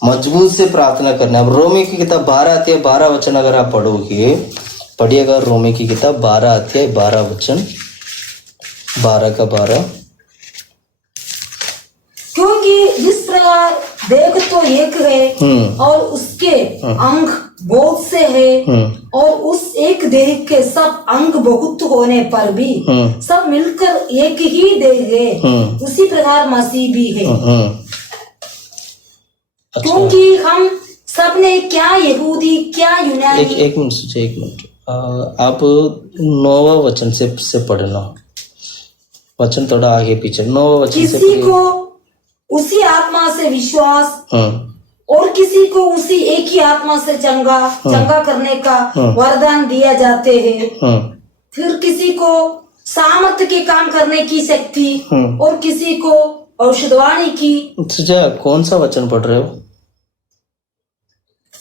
मजबूत से प्रार्थना करना। अब रोमी की किताब 12 अध्याय 12 वचन अगर आप पढ़ोगे, पढ़िएगा रोमी की किताब 12 अध्याय 12 वचन, 12 का 12। क्योंकि जिस प्रकार देह तो एक है और उसके अंग बहुत से है, और उस एक देह के सब अंग बहुत होने पर भी सब मिलकर एक ही देह है, उसी प्रकार मसीह भी है। क्योंकि हम सब ने क्या यहूदी क्या यूनानी। एक मिनट आप 9वां वचन से पढ़ना, वचन थोड़ा आगे पीछे। 9वां वचन से किसी को उसी आत्मा से विश्वास और किसी को उसी एक ही आत्मा से चंगा करने का वरदान दिया जाते हैं। फिर किसी को सामर्थ्य के काम करने की शक्ति और किसी को औषधवाणी की। कौन सा वचन पढ़ रहे हो?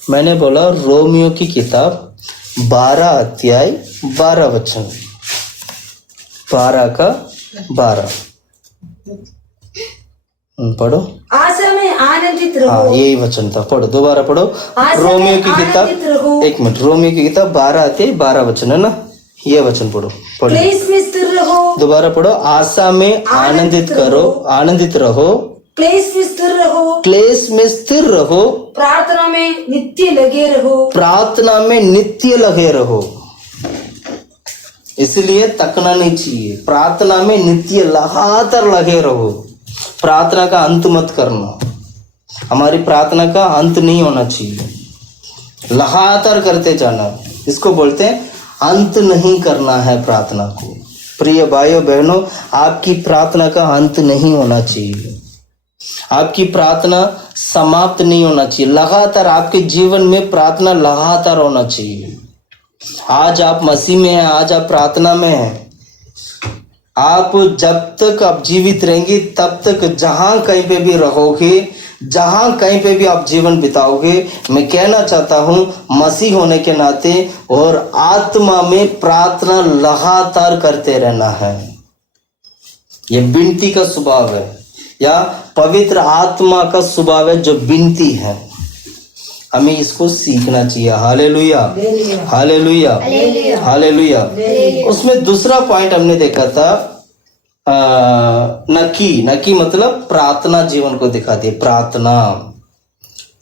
मैंने बोला रोमियो की किताब 12 अध्याय 12 वचन, 12 का 12 पढ़ो। आशा में आनंदित रहो। हाँ, यही वचन था, पढ़ो, दोबारा पढ़ो। रोमियो की किताब, एक मिनट, रोमियो की किताब 12 अध्याय 12 वचन है ना, ये वचन पढ़ो। क्लेश में स्थिर रहो। दोबारा पढ़ो। आशा में आनंदित रहो। क्लेश में स्थिर रहो। क्लेश में स्थिर रहो। प्रार्थना में नित्य लगे रहो। प्रार्थना में नित्य लगे रहो। इसलिए तकना नहीं चाहिए, प्रार्थना में नित्य लगातार लगे रहो। प्रार्थना का अंत मत करना, हमारी प्रार्थना का अंत नहीं होना चाहिए, लगातार करते जाना। इसको बोलते हैं अंत नहीं करना है प्रार्थना को। प्रिय भाइयों बहनों, आपकी प्रार्थना का अंत नहीं होना चाहिए, आपकी प्रार्थना समाप्त नहीं होना चाहिए, लगातार आपके जीवन में प्रार्थना लगातार होना चाहिए। आज आप मसीह में हैं, आज आप प्रार्थना में हैं, आप जब तक आप जीवित रहेंगे तब तक जहां कहीं पे भी रहोगे, जहां कहीं पे भी आप जीवन बिताओगे, मैं कहना चाहता हूं मसीह होने के नाते और आत्मा में प्रार्थना लगातार करते रहना है। ये विनती का स्वभाव है या पवित्र आत्मा का स्वभाव है जो विनती है, हमें इसको सीखना चाहिए। Hallelujah, hallelujah, hallelujah. उसमें दूसरा पॉइंट हमने देखा था नकी मतलब प्रार्थना जीवन को दिखाती है। प्रार्थना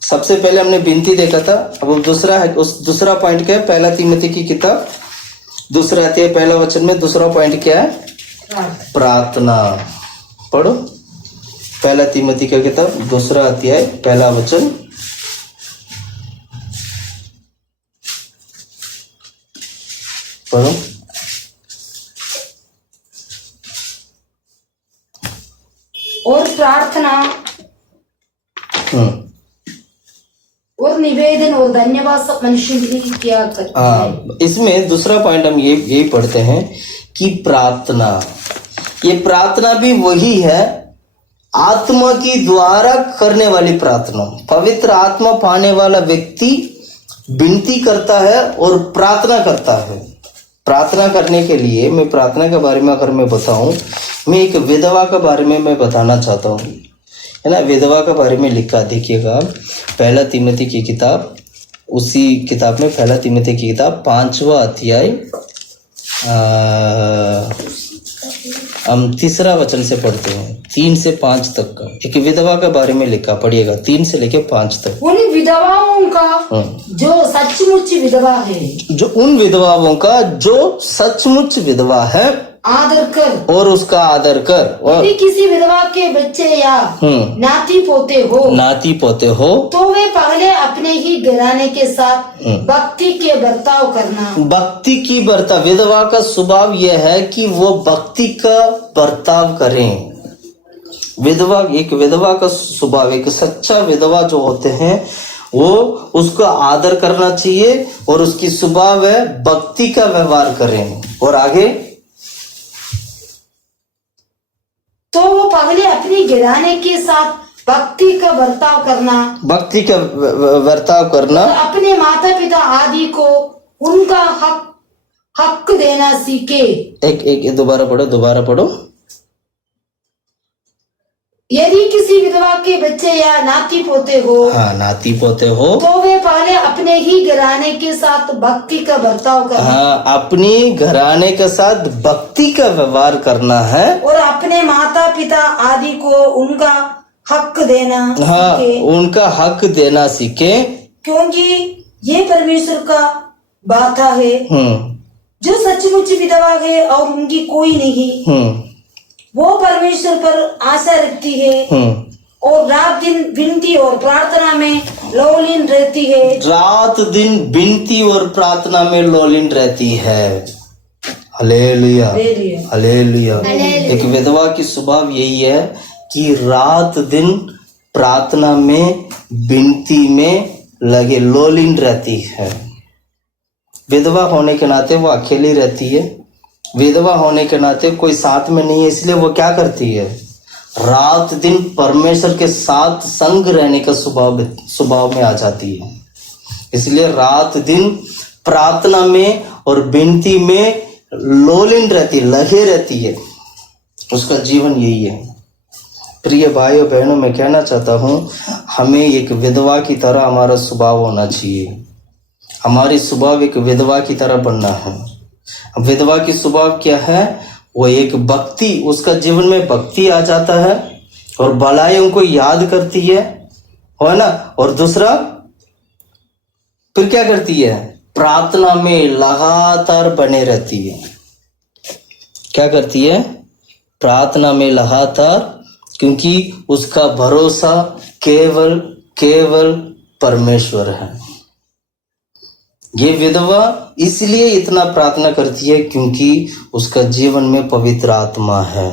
सबसे पहले हमने विनती देखा था, अब दूसरा है, उस दूसरा पॉइंट क्या है? पहला तीमुथी की किताब 2 अध्याय 1 वचन में दूसरा पॉइंट क्या है? प्रार्थना। पढ़ो पहला तीमुथी की किताब 2 अध्याय 1 वचन। पढ़ो। और प्रार्थना और निवेदन और धन्यवाद सब मनुष्य के लिए किया करते हैं। इसमें दूसरा पॉइंट हम यही पढ़ते हैं कि प्रार्थना, ये प्रार्थना भी वही है आत्मा की द्वारा करने वाली प्रार्थना। पवित्र आत्मा पाने वाला व्यक्ति विनती करता है और प्रार्थना करता है। प्रार्थना करने के लिए, मैं प्रार्थना के बारे में अगर मैं बताऊं, मैं एक विधवा के बारे में मैं बताना चाहता हूं, है ना। विधवा के बारे में लिखा, देखिएगा पहला तीमुथी की किताब, उसी किताब में पहला तीमुथी की किताब 5वां अध्याय हम 3 वचन से पढ़ते हैं, 3 से 5 तक का एक विधवा के बारे में लिखा। पढ़िएगा 3 से लेके 5 तक। उन विधवाओं का जो सचमुच विधवा है, जो उन विधवाओं का जो सचमुच विधवा है, आदर कर और उसका आदर कर। और यदि किसी विधवा के बच्चे या नाती पोते हो तो वे पहले अपने ही घराने के साथ भक्ति के बर्ताव करना। भक्ति की बर्ताव, विधवा का स्वभाव यह है कि वो भक्ति का बर्ताव करें। एक विधवा का स्वभाव, एक सच्चा विधवा जो होते हैं वो उसका आदर करना चाहिए और उसकी स्वभाव है भक्ति का व्यवहार करें। और आगे, तो वो पहले अपनी घराने के साथ भक्ति का बर्ताव करना, अपने माता पिता आदि को उनका हक देना सीखे। एक दोबारा पढ़ो। यदि किसी विधवा के बच्चे या नाती पोते हो तो वे पहले अपने ही घराने के साथ भक्ति का बर्ताव करना। अपनी घराने के साथ भक्ति का व्यवहार करना है और अपने माता पिता आदि को उनका हक देना उनका हक देना सीखे, क्योंकि ये परमेश्वर का बाता है। जो सचमुच विधवा है और उनकी कोई नहीं, वो परमेश्वर पर आशा रखती है और रात दिन विनती और प्रार्थना में लोलीन रहती है। रात दिन विनती और प्रार्थना में लोलीन रहती है। Hallelujah, hallelujah. एक विधवा की स्वभाव यही है कि रात दिन प्रार्थना में विनती में लगे लोलीन रहती है। विधवा होने के नाते वो अकेली रहती है, विधवा होने के नाते कोई साथ में नहीं है, इसलिए वो क्या करती है? रात दिन परमेश्वर के साथ संग रहने का स्वभाव में आ जाती है। इसलिए रात दिन प्रार्थना में और विनती में लोलीन रहती, लगे रहती है। उसका जीवन यही है। प्रिय भाइयों बहनों, मैं कहना चाहता हूं हमें एक विधवा की तरह हमारा स्वभाव होना चाहिए। हमारी स्वभाव एक विधवा की तरह बनना है। विधवा की स्वभाव क्या है? वो एक भक्ति, उसका जीवन में भक्ति आ जाता है और भलाइयों को याद करती है ना। और दूसरा फिर क्या करती है? प्रार्थना में लगातार बने रहती है। क्या करती है? प्रार्थना में लगातार, क्योंकि उसका भरोसा केवल परमेश्वर है। ये विधवा इसलिए इतना प्रार्थना करती है क्योंकि उसका जीवन में पवित्र आत्मा है।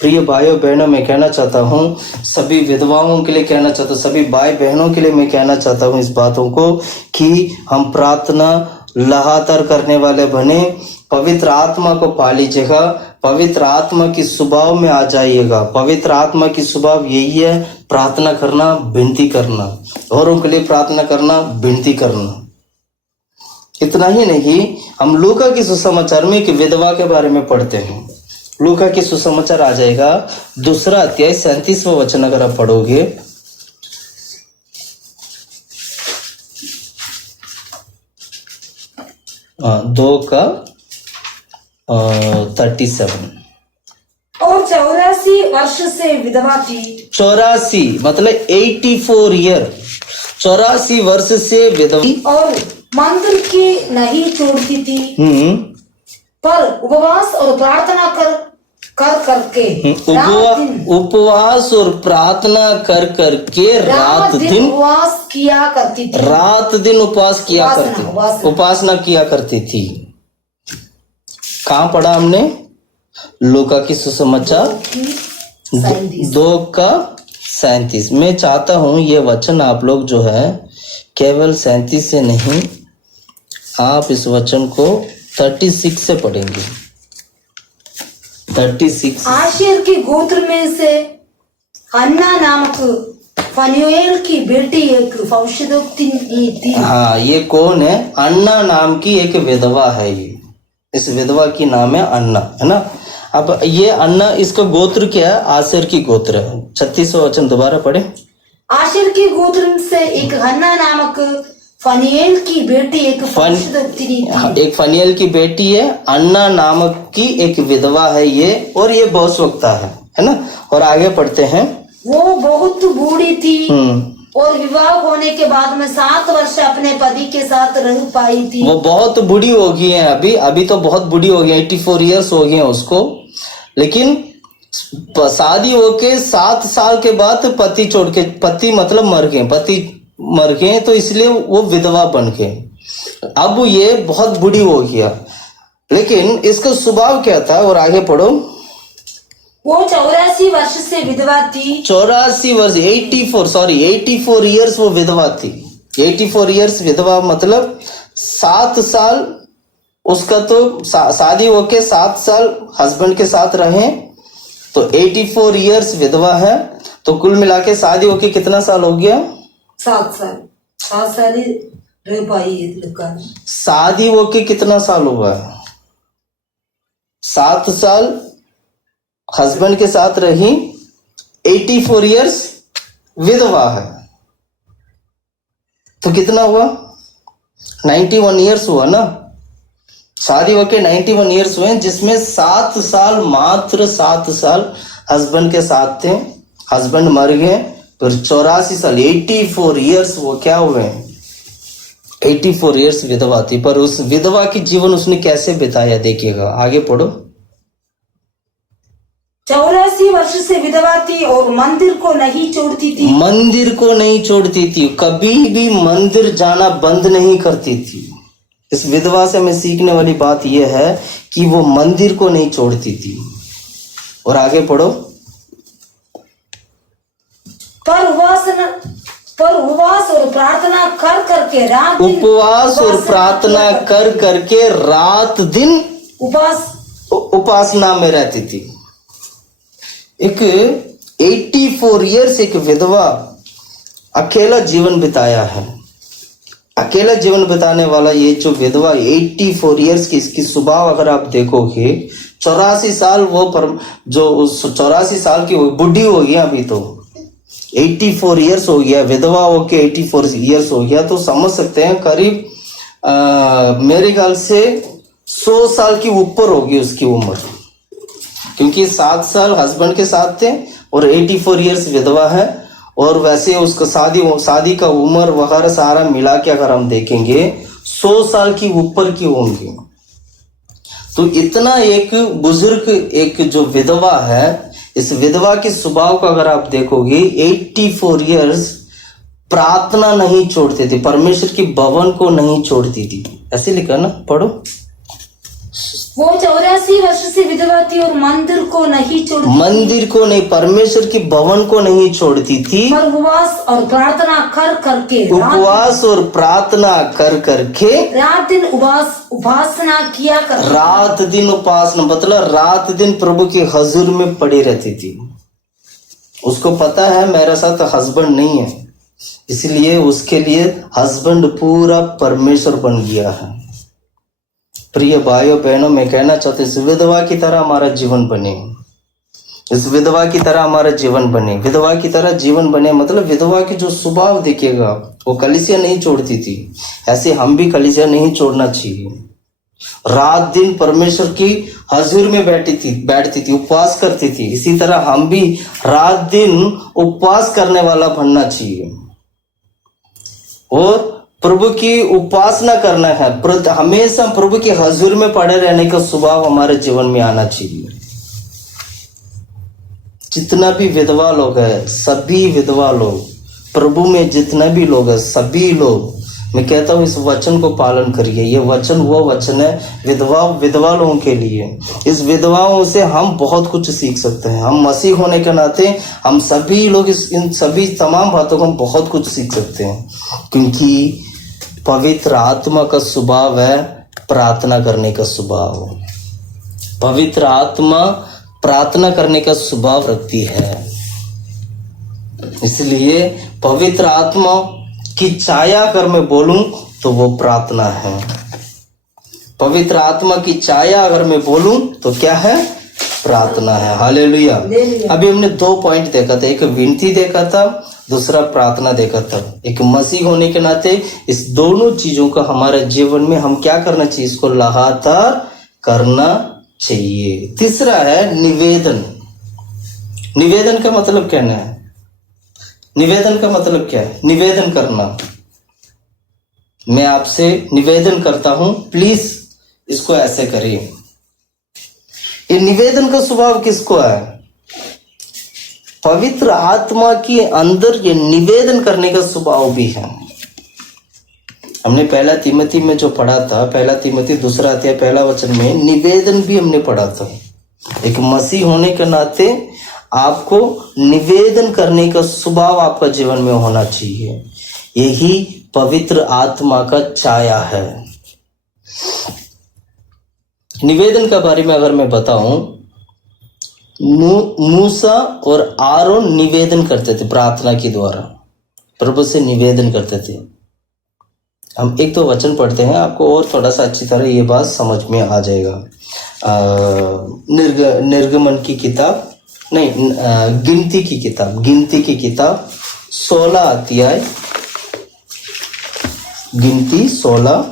प्रिय भाइयों बहनों, मैं कहना चाहता हूँ, सभी विधवाओं के लिए कहना चाहता हूँ, सभी भाई बहनों के लिए मैं कहना चाहता हूँ इस बातों को कि हम प्रार्थना लगातार करने वाले बने, पवित्र आत्मा को पा लीजिएगा, पवित्र आत्मा की स्वभाव में आ जाइएगा। पवित्र आत्मा की स्वभाव यही है, प्रार्थना करना, विनती करना, औरों के लिए प्रार्थना करना, विनती करना। इतना ही नहीं, हम लूका की सुसमाचार में एक विधवा के बारे में पढ़ते हैं। लूका की सुसमाचार आ जाएगा 2 अध्याय 37वां वचन अगर आप पढ़ोगे, दो का 37। और 84 वर्ष से विधवा थी। 84 मतलब 84 ईयर, 84 वर्ष से विधवा और मंदिर की नहीं छोड़ती थी, पर उपवास और प्रार्थना कर करके उपवास और प्रार्थना कर करके रात दिन उपवास किया करती थी। रात दिन उपवास किया करती, उपासना किया करती थी। कहाँ पढ़ा हमने? लूका की सुसमाचार 2 का 37। मैं चाहता हूं ये वचन आप लोग जो है केवल 37 से नहीं, आप इस वचन को 36 से पढ़ेंगे। 36 आशेर के गोत्र में से अन्ना नामक फनुएल की बेटी एक भविष्यद्वक्ति थी। हाँ, ये कौन है? अन्ना नाम की एक विधवा है। ये इस विधवा की नाम है अन्ना, है ना। अब ये अन्ना, इसका गोत्र क्या है? आशेर की गोत्र है। 36वां वचन दोबारा पढ़े। आशेर के गोत्र से एक हन्ना नामक फनिएल की बेटी एक भविष्यद्वक्ति थी। एक फनिएल की बेटी है, अन्ना नामक की एक विधवा है ये, और ये भविष्यवक्ता है ना। और आगे पढ़ते हैं, वो बहुत बूढ़ी थी और विवाह होने के बाद में 7 वर्ष अपने पति के साथ रह पाई थी। वो बहुत बूढ़ी हो गई है, अभी तो बहुत बूढ़ी हो गई, 84 ईयर्स हो गए हैं उसको। लेकिन शादी होके 7 साल के बाद पति छोड़ के, पति मतलब पति मर गए, तो इसलिए वो विधवा बन गए। अब ये बहुत बूढ़ी हो गया, लेकिन इसका स्वभाव क्या था? और आगे पढ़ो। वो 84 वर्ष से विधवा थी। 84 वर्ष 84 ईयर्स वो विधवा थी। 84 ईयर्स विधवा मतलब 7 साल उसका तो शादी होके 7 साल हस्बैंड के साथ रहे, तो 84 ईयर्स विधवा है। तो कुल मिला के शादी होके कितना साल हो गया? 7 साल ही रह पाई है। शादी होके कितना साल हुआ? 7 साल हस्बैंड के साथ रही, 84 ईयर्स विधवा है, तो कितना हुआ? 91 ईयर्स हुआ ना। शादी होके 91 ईयर्स हुए, जिसमें 7 साल, मात्र 7 साल हस्बैंड के साथ थे, हस्बैंड मर गए, फिर 84 साल 84 ईयर्स वो क्या हुए? 84 ईयर्स विधवा थी। पर उस विधवा की जीवन उसने कैसे बिताया देखिएगा, आगे पढ़ो। 84 वर्ष से विधवा थी और मंदिर को नहीं छोड़ती थी। मंदिर को नहीं छोड़ती थी, कभी भी मंदिर जाना बंद नहीं करती थी। इस विधवा से हमें सीखने वाली बात यह है कि वो मंदिर को नहीं छोड़ती थी। और आगे पढ़ो। पर उपवास और प्रार्थना कर करके रात दिन उपवास और प्रार्थना कर करके रात दिन उपासना में रहती थी। एक 84 ईयर्स एक विधवा अकेला जीवन बिताया है। अकेला जीवन बिताने वाला ये जो विधवा 84 ईयर्स की, इसकी स्वभाव अगर आप देखोगे, 84 साल वो जो 84 साल की वो बुढ़ी हो गई, अभी तो 84 ईयर्स हो गया, विधवा होके 84 ईयर्स हो गया, तो समझ सकते हैं करीब मेरे ख्याल से 100 साल की ऊपर होगी उसकी उम्र, क्योंकि 7 साल हस्बैंड के साथ थे और 84 ईयर्स विधवा है। और वैसे उसका शादी का उम्र वगैरह सारा मिला के अगर हम देखेंगे 100 साल की ऊपर की होंगी। तो इतना एक बुजुर्ग एक जो विधवा है, इस विधवा के स्वभाव को अगर आप देखोगे 84 ईयर्स प्रार्थना नहीं छोड़ती थी, परमेश्वर की भवन को नहीं छोड़ती थी। ऐसे लिखा ना, पढ़ो। वो 84 वर्ष से विधवा थी और मंदिर को नहीं छोड़ती, मंदिर को नहीं, परमेश्वर की भवन को नहीं छोड़ती थी, पर उपवास और प्रार्थना कर करके उपवास और प्रार्थना कर करके रात दिन उपासना किया कर, रात दिन उपासना मतलब रात दिन प्रभु के हजूर में पड़ी रहती थी। उसको पता है मेरे साथ हस्बैंड नहीं है, इसलिए उसके लिए हस्बैंड पूरा परमेश्वर बन गया है। प्रिय भाइयों बहनों, मैं कहना चाहता हूँ इस विधवा की तरह हमारा जीवन बने, इस विधवा की तरह हमारा जीवन बने। विधवा की तरह जीवन बने मतलब विधवा की जो स्वभाव देखिएगा, वो कलीसिया नहीं छोड़ती थी, ऐसे हम भी कलीसिया नहीं छोड़ना चाहिए। रात दिन परमेश्वर की हजूर में बैठती थी, उपवास करती थी। इसी तरह हम भी रात दिन उपवास करने वाला बनना चाहिए और प्रभु की उपासना करना है। हमेशा प्रभु के हजूर में पड़े रहने का स्वभाव हमारे जीवन में आना चाहिए। जितना भी विधवा लोग है, सभी विधवा लोग, प्रभु में जितना भी लोग है, सभी लोग, मैं कहता हूँ इस वचन को पालन करिए। ये वचन वो वचन है विधवा लोगों के लिए। इस विधवाओं से हम बहुत कुछ सीख सकते हैं। हम मसीह होने के नाते हम सभी लोग इन सभी तमाम बातों को हम बहुत कुछ सीख सकते हैं, क्योंकि पवित्र आत्मा का स्वभाव है प्रार्थना करने का स्वभाव। पवित्र आत्मा प्रार्थना करने का स्वभाव रखती है, इसलिए पवित्र आत्मा की छाया अगर मैं बोलूं तो वो प्रार्थना है। पवित्र आत्मा की छाया अगर मैं बोलूं तो क्या है? प्रार्थना है। हालेलुया। अभी हमने 2 पॉइंट देखा था, एक विनती देखा था, दूसरा प्रार्थना देखा था। एक मसीह होने के नाते इस दोनों चीजों का हमारे जीवन में हम क्या करना चाहिए? इसको लगातार करना चाहिए। तीसरा है निवेदन। निवेदन का मतलब क्या है? निवेदन का मतलब क्या है? निवेदन करना। मैं आपसे निवेदन करता हूं, प्लीज इसको ऐसे करिए। ये निवेदन का स्वभाव किसको है? पवित्र आत्मा के अंदर ये निवेदन करने का स्वभाव भी है। हमने 1 तीमोथी में जो पढ़ा था, 1 तीमोथी 2 अध्याय 1 वचन में निवेदन भी हमने पढ़ा था। एक मसीह होने के नाते आपको निवेदन करने का स्वभाव आपका जीवन में होना चाहिए। यही पवित्र आत्मा का छाया है। निवेदन के बारे में अगर मैं बताऊं, मूसा और आरोन निवेदन करते थे, प्रार्थना के द्वारा प्रभु से निवेदन करते थे। हम 1-2 वचन पढ़ते हैं, आपको और थोड़ा सा अच्छी तरह ये बात समझ में आ जाएगा। निर्गमन की किताब नहीं, गिनती की किताब 16 अध्याय, गिनती 16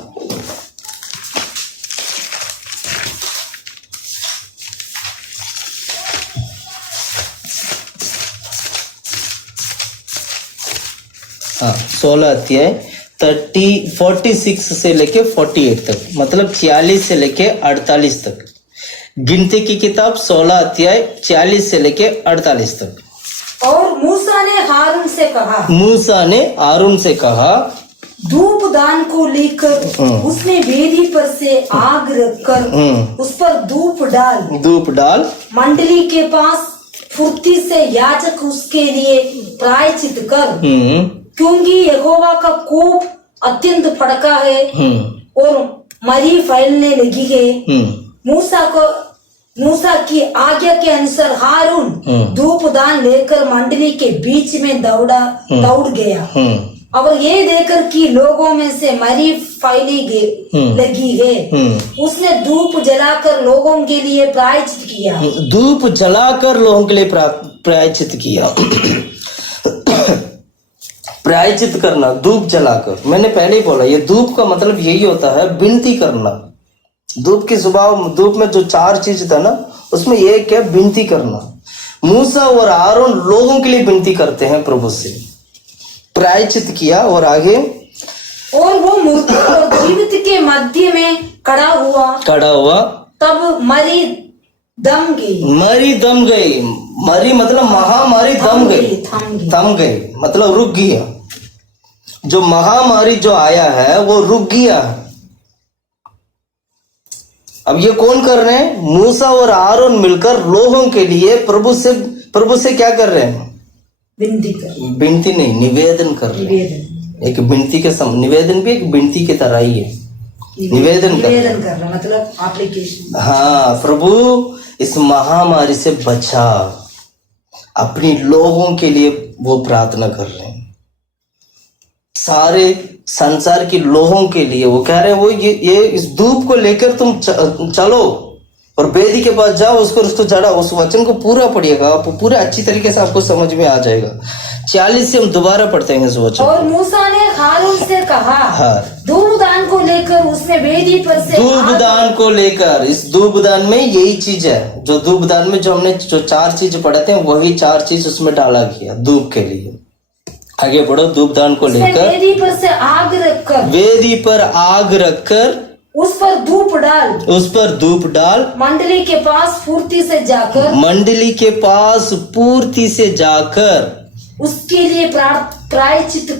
16 अध्याय 46 से लेके 48 तक, मतलब 46 से लेके 48 तक। गिनती की किताब 16 अध्याय 40 से लेके 48 तक। और मूसा ने हारून से कहा, धूप दान को लेकर उसने वेदी पर से आग रखकर उस पर धूप डाल मंडली के पास फुर्ती से याजक उसके लिए प्रायश्चित कर, क्योंकि यहोवा का कोप अत्यंत भड़का है और मरी फैलने लगी है। मूसा की आज्ञा के अनुसार हारून धूप दान लेकर मंडली के बीच में दौड़ गया और ये देखकर कि लोगों में से मरी फैली लगी है, उसने धूप जलाकर लोगों के लिए प्रायश्चित किया। धूप जलाकर लोगों के लिए प्रायश्चित किया। प्रायश्चित करना, धूप जलाकर। मैंने पहले ही बोला, ये धूप का मतलब यही होता है विनती करना। धूप की स्वभाव, धूप में जो 4 चीज था ना, उसमें एक है विनती करना। मूसा और आरोन लोगों के लिए विनती करते हैं प्रभु से। प्रायश्चित किया और आगे, और वो मूर्ति और जीवित के मध्य में खड़ा हुआ। तब मरी दम गई। मरी मतलब महामारी थम गई, मतलब रुक गया। जो महामारी जो आया है वो रुक गया। अब ये कौन कर रहे हैं? मूसा और आरोन मिलकर लोगों के लिए प्रभु से क्या कर रहे हैं? विनती नहीं, निवेदन कर रहे हैं। एक विनती के निवेदन भी एक विनती की तरह ही है। निवेदन करना मतलब एप्लीकेशन। हाँ, प्रभु इस महामारी से बचा, अपनी लोगों के लिए वो प्रार्थना कर रहे हैं, सारे संसार के लोगों के लिए। वो कह रहे हैं वो ये इस धूप को लेकर तुम चलो और वेदी के पास जाओ, उसको जड़ा। उस वचन को पूरा पढ़िएगा, आप पूरा अच्छी तरीके से आपको समझ में आ जाएगा। 40 से हम दोबारा पढ़ते हैं इस वचन। और मूसा ने हारून से कहा, हाँ, धूपदान को लेकर उसने वेदी पर से धूपदान को लेकर, इस धूपदान में यही चीज है, जो धूपदान में जो हमने जो 4 चीज पढ़े थे वही 4 चीज उसमें डाला गया धूप के लिए। आगे बढ़ो। धूपदान को लेकर वेदी पर से आग रखकर, वेदी पर आग रखकर उस पर धूप डाल, मंडली के पास फुर्ती से जाकर उसके लिए प्रायचित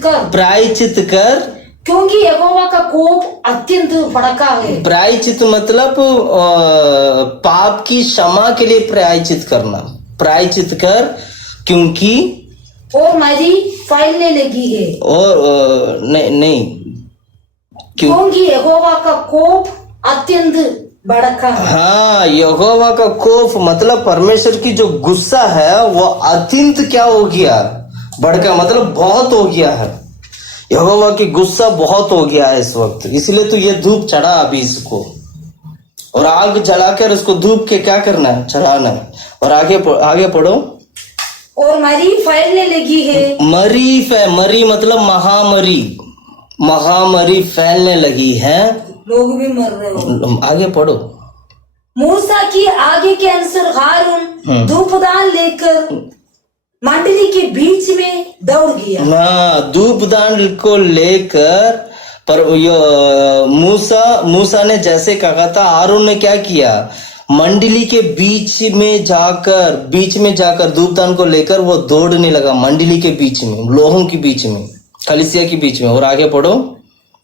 कर, क्योंकि यहोवा का कोप अत्यंत भड़का है। प्रायचित मतलब पाप की क्षमा के लिए प्रायचित करना। प्रायचित कर क्योंकि और मरी फैलने लगी है। और नहीं क्योंकि यहोवा का कोप अत्यंत भड़का है। हाँ, यहोवा का कोप मतलब परमेश्वर की जो गुस्सा है वो अत्यंत क्या हो गया? भड़का मतलब बहुत हो गया है। यहोवा की गुस्सा बहुत हो गया है इस वक्त, इसलिए तो ये धूप चढ़ा अभी इसको, और आग जलाकर उसको धूप के क्या करना है? चढ़ाना है। और आगे पढ़ो। और मरी फैलने लगी है। मरी मतलब महामारी फैलने लगी है, लोग भी मर रहे हो। आगे पढ़ो। मूसा की आगे के अनुसार हारून धूपदान लेकर मंडली के बीच में दौड़ गया। हाँ, धूपदान को लेकर, पर मूसा ने जैसे कहा था, हारून ने क्या किया? मंडली के बीच में जाकर धूपदान को लेकर वो दौड़ने लगा, मंडली के बीच में, लोगों के बीच में, कलीसिया के बीच में। और आगे पढ़ो।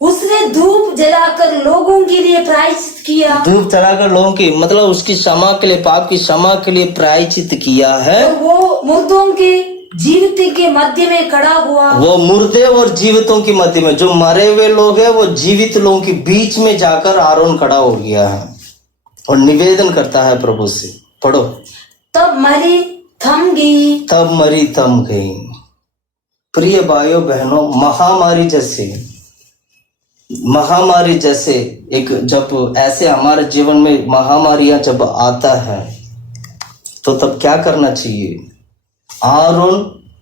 उसने धूप जलाकर लोगों के लिए प्रायश्चित किया। धूप जलाकर लोगों की मतलब उसकी क्षमा के लिए, पाप की क्षमा के लिए प्रायश्चित किया है। और वो मुर्दों के जीवितों के मध्य में खड़ा हुआ। वो मुर्दे और जीवितों के मध्य में, जो मरे हुए लोग हैं वो जीवित लोगों के बीच में जाकर आरोन खड़ा हो गया है और निवेदन करता है प्रभु से। पढ़ो। तब मरी थम गई। प्रिय भाइयों बहनों, महामारी जैसे एक, जब ऐसे हमारे जीवन में महामारियां जब आता है तो तब क्या करना चाहिए? आरोन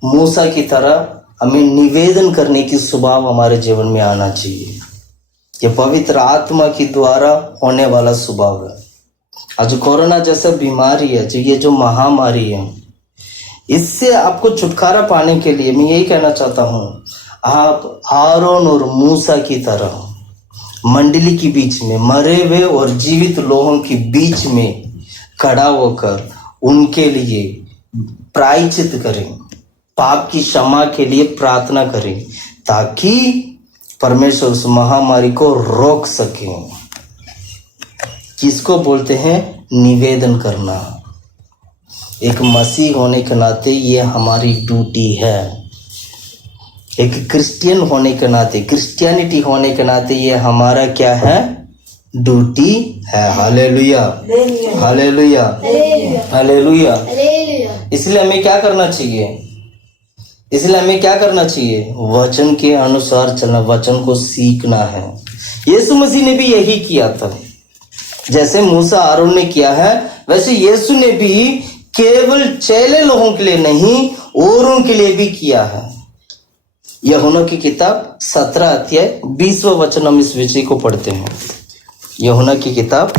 मूसा की तरह हमें निवेदन करने की स्वभाव हमारे जीवन में आना चाहिए। ये पवित्र आत्मा के द्वारा होने वाला स्वभाव है। आज कोरोना जैसा बीमारी है, जो महामारी है, इससे आपको छुटकारा पाने के लिए मैं यही कहना चाहता हूँ, आप आरोन और मूसा की तरह मंडली के बीच में, मरे हुए और जीवित लोगों के बीच में खड़ा होकर उनके लिए प्रायश्चित करें, पाप की क्षमा के लिए प्रार्थना करें, ताकि परमेश्वर उस महामारी को रोक सके। किसको बोलते हैं? निवेदन करना। एक मसीह होने के नाते ये हमारी ड्यूटी है। एक क्रिश्चियन होने के नाते, क्रिश्चियनिटी होने के नाते ये हमारा क्या है? ड्यूटी है। Hallelujah, hallelujah, hallelujah. इसलिए हमें क्या करना चाहिए? वचन के अनुसार चलना, वचन को सीखना है। यीशु मसीह ने भी यही किया था। जैसे मूसा आरोन ने किया है, वैसे यीशु ने भी केवल चेले लोगों के लिए नहीं, औरों के लिए भी किया है। यूहन्ना की किताब 17 अध्याय 20वां वचन, हम इस विषय को पढ़ते हैं। यूहन्ना की किताब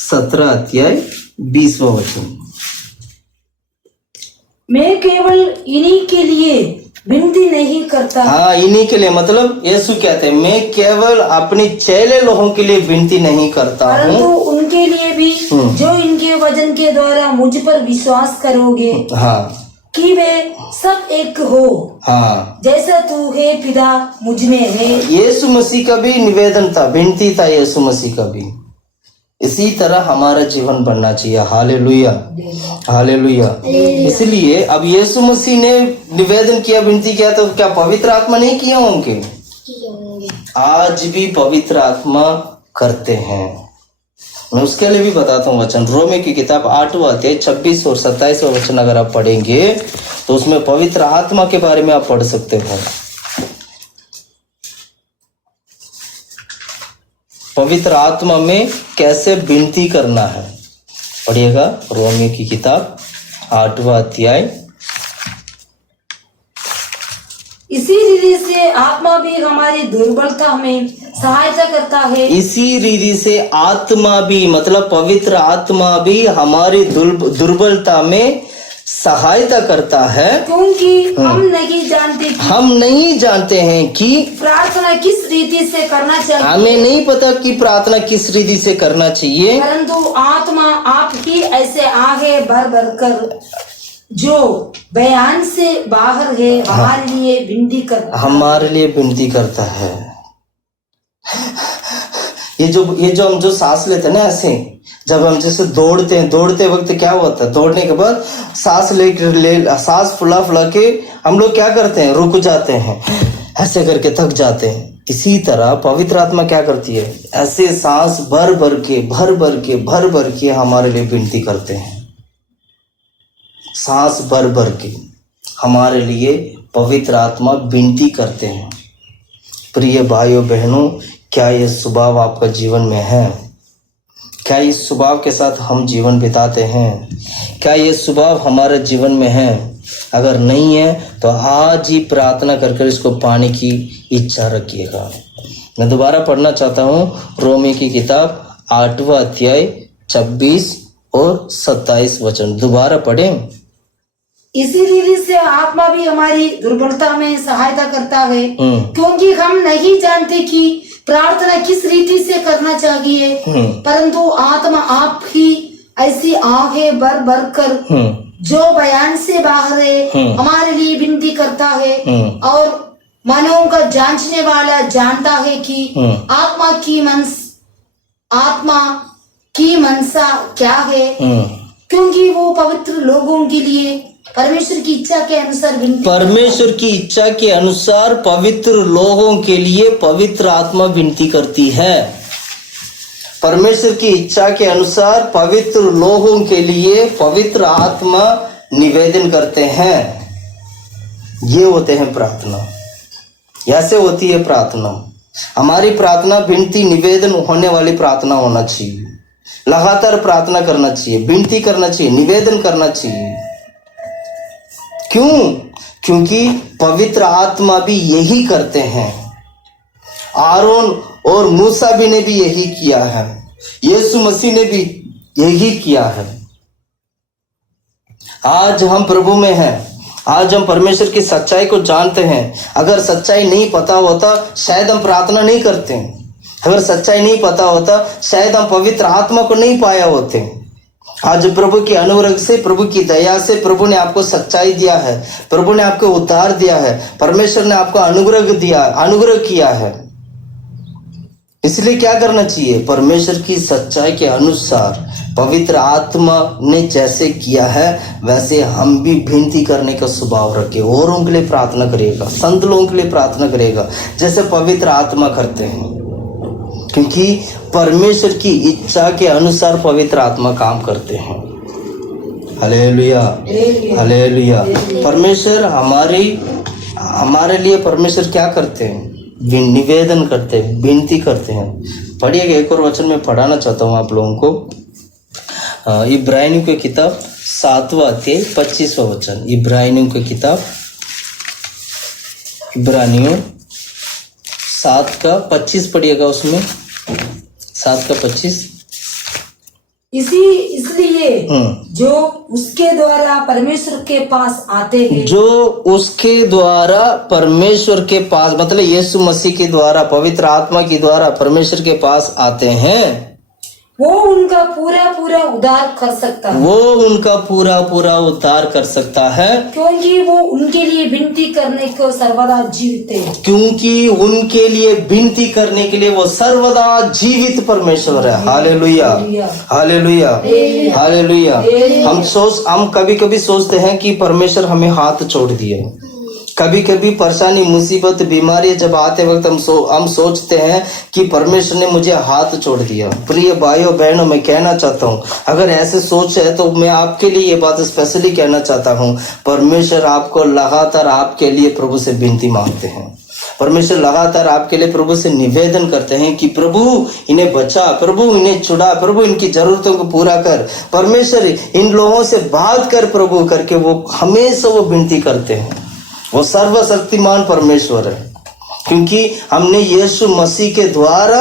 17 अध्याय 20वां वचन। मैं केवल इन्हीं के लिए विनती नहीं करता। हाँ, इन्हीं के लिए मतलब यीशु कहते हैं, मैं केवल अपने चेले लोगों के लिए विनती नहीं करता हूँ, परंतु उनके लिए भी जो इनके वचन के द्वारा मुझ पर विश्वास करोगे। हाँ, कि वे सब एक हो, हाँ, जैसा तू है पिता मुझ में है। यीशु मसीह का भी निवेदन था, विनती था यीशु मसीह का भी। इसी तरह हमारा जीवन बनना चाहिए। Hallelujah, hallelujah. इसलिए अब यीशु मसीह ने निवेदन किया, विनती किया, तो क्या पवित्र आत्मा नहीं किया होंगे? आज भी पवित्र आत्मा करते हैं। मैं उसके लिए भी बताता हूँ वचन। रोमे की किताब 8वां अध्याय 26 और 27 वचन अगर आप पढ़ेंगे तो उसमें पवित्र आत्मा के बारे में आप पढ़ सकते हो। पवित्र आत्मा में कैसे विनती करना है, पढ़िएगा। रोमे की किताब 8वां अध्याय। इसी रीति से आत्मा भी हमारी दुर्बलता में सहायता करता है। इसी रीति से आत्मा भी, मतलब पवित्र आत्मा भी हमारी दुर्बलता में सहायता करता है, क्योंकि हम नहीं जानते हैं कि प्रार्थना किस रीति से करना चाहिए। हमें नहीं पता कि प्रार्थना किस रीति से करना चाहिए, परंतु आत्मा आप ही ऐसे आगे भर भर कर जो बयान से बाहर है हमारे लिए विनती करता है। ये जो हम जो सांस लेते हैं ना, ऐसे जब हम जैसे दौड़ते हैं, दौड़ते वक्त क्या होता है, दौड़ने के बाद सांस फुला के हम लोग क्या करते हैं, रुक जाते हैं, ऐसे करके थक जाते हैं। इसी तरह पवित्र आत्मा क्या करती है, ऐसे सांस भर भर के हमारे लिए विनती करते हैं। सांस भर के हमारे लिए पवित्र आत्मा विनती करते हैं। प्रिय भाइयों बहनों, क्या ये स्वभाव आपका जीवन में है? क्या इस स्वभाव के साथ हम जीवन बिताते हैं? क्या ये स्वभाव हमारे जीवन में है? अगर नहीं है तो आज ही प्रार्थना कर इसको पाने की इच्छा रखिएगा। मैं दोबारा पढ़ना चाहता हूँ रोमी की किताब 8वां अध्याय 26 और 27 वचन। दोबारा पढ़ें। इसी रीति से आत्मा भी हमारी दुर्बलता में सहायता करता है, क्योंकि हम नहीं जानते कि प्रार्थना किस रीति से करना चाहिए, परंतु आत्मा आप ही ऐसी आंखें भर कर जो बयान से बाहर है हमारे लिए विनती करता है। और मनों का जांचने वाला जानता है कि आत्मा की मनसा क्या है, क्योंकि वो पवित्र लोगों के लिए परमेश्वर की इच्छा के अनुसार पवित्र लोगों के लिए पवित्र आत्मा विनती करती है। परमेश्वर की इच्छा के अनुसार पवित्र लोगों के लिए पवित्र आत्मा निवेदन करते हैं। ये होते हैं प्रार्थना, ऐसे होती है प्रार्थना। हमारी प्रार्थना विनती निवेदन होने वाली प्रार्थना होना चाहिए। लगातार प्रार्थना करना चाहिए, विनती करना चाहिए, निवेदन करना चाहिए। क्यों? क्योंकि पवित्र आत्मा भी यही करते हैं। आरोन और मूसा भी ने भी यही किया है, यीशु मसीह ने भी यही किया है। आज हम प्रभु में हैं, आज हम परमेश्वर की सच्चाई को जानते हैं। अगर सच्चाई नहीं पता होता शायद हम प्रार्थना नहीं करते। अगर सच्चाई नहीं पता होता शायद हम पवित्र आत्मा को नहीं पाया होते। आज प्रभु के अनुग्रह से, प्रभु की दया से प्रभु ने आपको सच्चाई दिया है, प्रभु ने आपको उद्धार दिया है, परमेश्वर ने आपको अनुग्रह किया है। इसलिए क्या करना चाहिए? परमेश्वर की सच्चाई के अनुसार पवित्र आत्मा ने जैसे किया है वैसे हम भी विनती करने का स्वभाव रखें। औरों के लिए प्रार्थना करिएगा, संत लोगों के लिए प्रार्थना करिएगा जैसे पवित्र आत्मा करते हैं, क्योंकि परमेश्वर की इच्छा के अनुसार पवित्र आत्मा काम करते हैं। Hallelujah, hallelujah. परमेश्वर हमारे लिए परमेश्वर क्या करते हैं? निवेदन करते हैं, विनती करते हैं। पढ़िएगा, एक और वचन में पढ़ाना चाहता हूँ आप लोगों को। इब्रानियों की किताब 7वां अध्याय 25वां वचन। इब्रानियों की किताब, इब्रानियों 7 का 25 पढ़िएगा। उसमें 7 का 25। इसलिए जो उसके द्वारा परमेश्वर के पास आते हैं, जो उसके द्वारा परमेश्वर के पास, मतलब यीशु मसीह के द्वारा, पवित्र आत्मा के द्वारा परमेश्वर के पास आते हैं, वो उनका पूरा पूरा उद्धार कर सकता है, वो उनका पूरा पूरा उद्धार कर सकता है, क्योंकि वो उनके लिए विनती करने को सर्वदा जीवित है। क्योंकि उनके लिए विनती करने के लिए वो सर्वदा जीवित परमेश्वर है। Hallelujah, hallelujah, hallelujah. हम कभी कभी सोचते हैं कि परमेश्वर हमें हाथ छोड़ दिए। कभी कभी परेशानी, मुसीबत, बीमारी जब आते वक्त हम सोचते हैं कि परमेश्वर ने मुझे हाथ छोड़ दिया। प्रिय भाइयों बहनों, मैं कहना चाहता हूँ, अगर ऐसे सोच है तो मैं आपके लिए ये बात स्पेशली कहना चाहता हूँ, परमेश्वर आपको लगातार आपके लिए प्रभु से विनती मांगते हैं। परमेश्वर लगातार आपके लिए प्रभु से निवेदन करते हैं कि प्रभु इन्हें बचा, प्रभु इन्हें छुड़ा, प्रभु इनकी जरूरतों को पूरा कर। परमेश्वर इन लोगों से बात कर प्रभु करके वो हमेशा वो विनती करते हैं। वो सर्वशक्तिमान परमेश्वर है, क्योंकि हमने यीशु मसीह के द्वारा,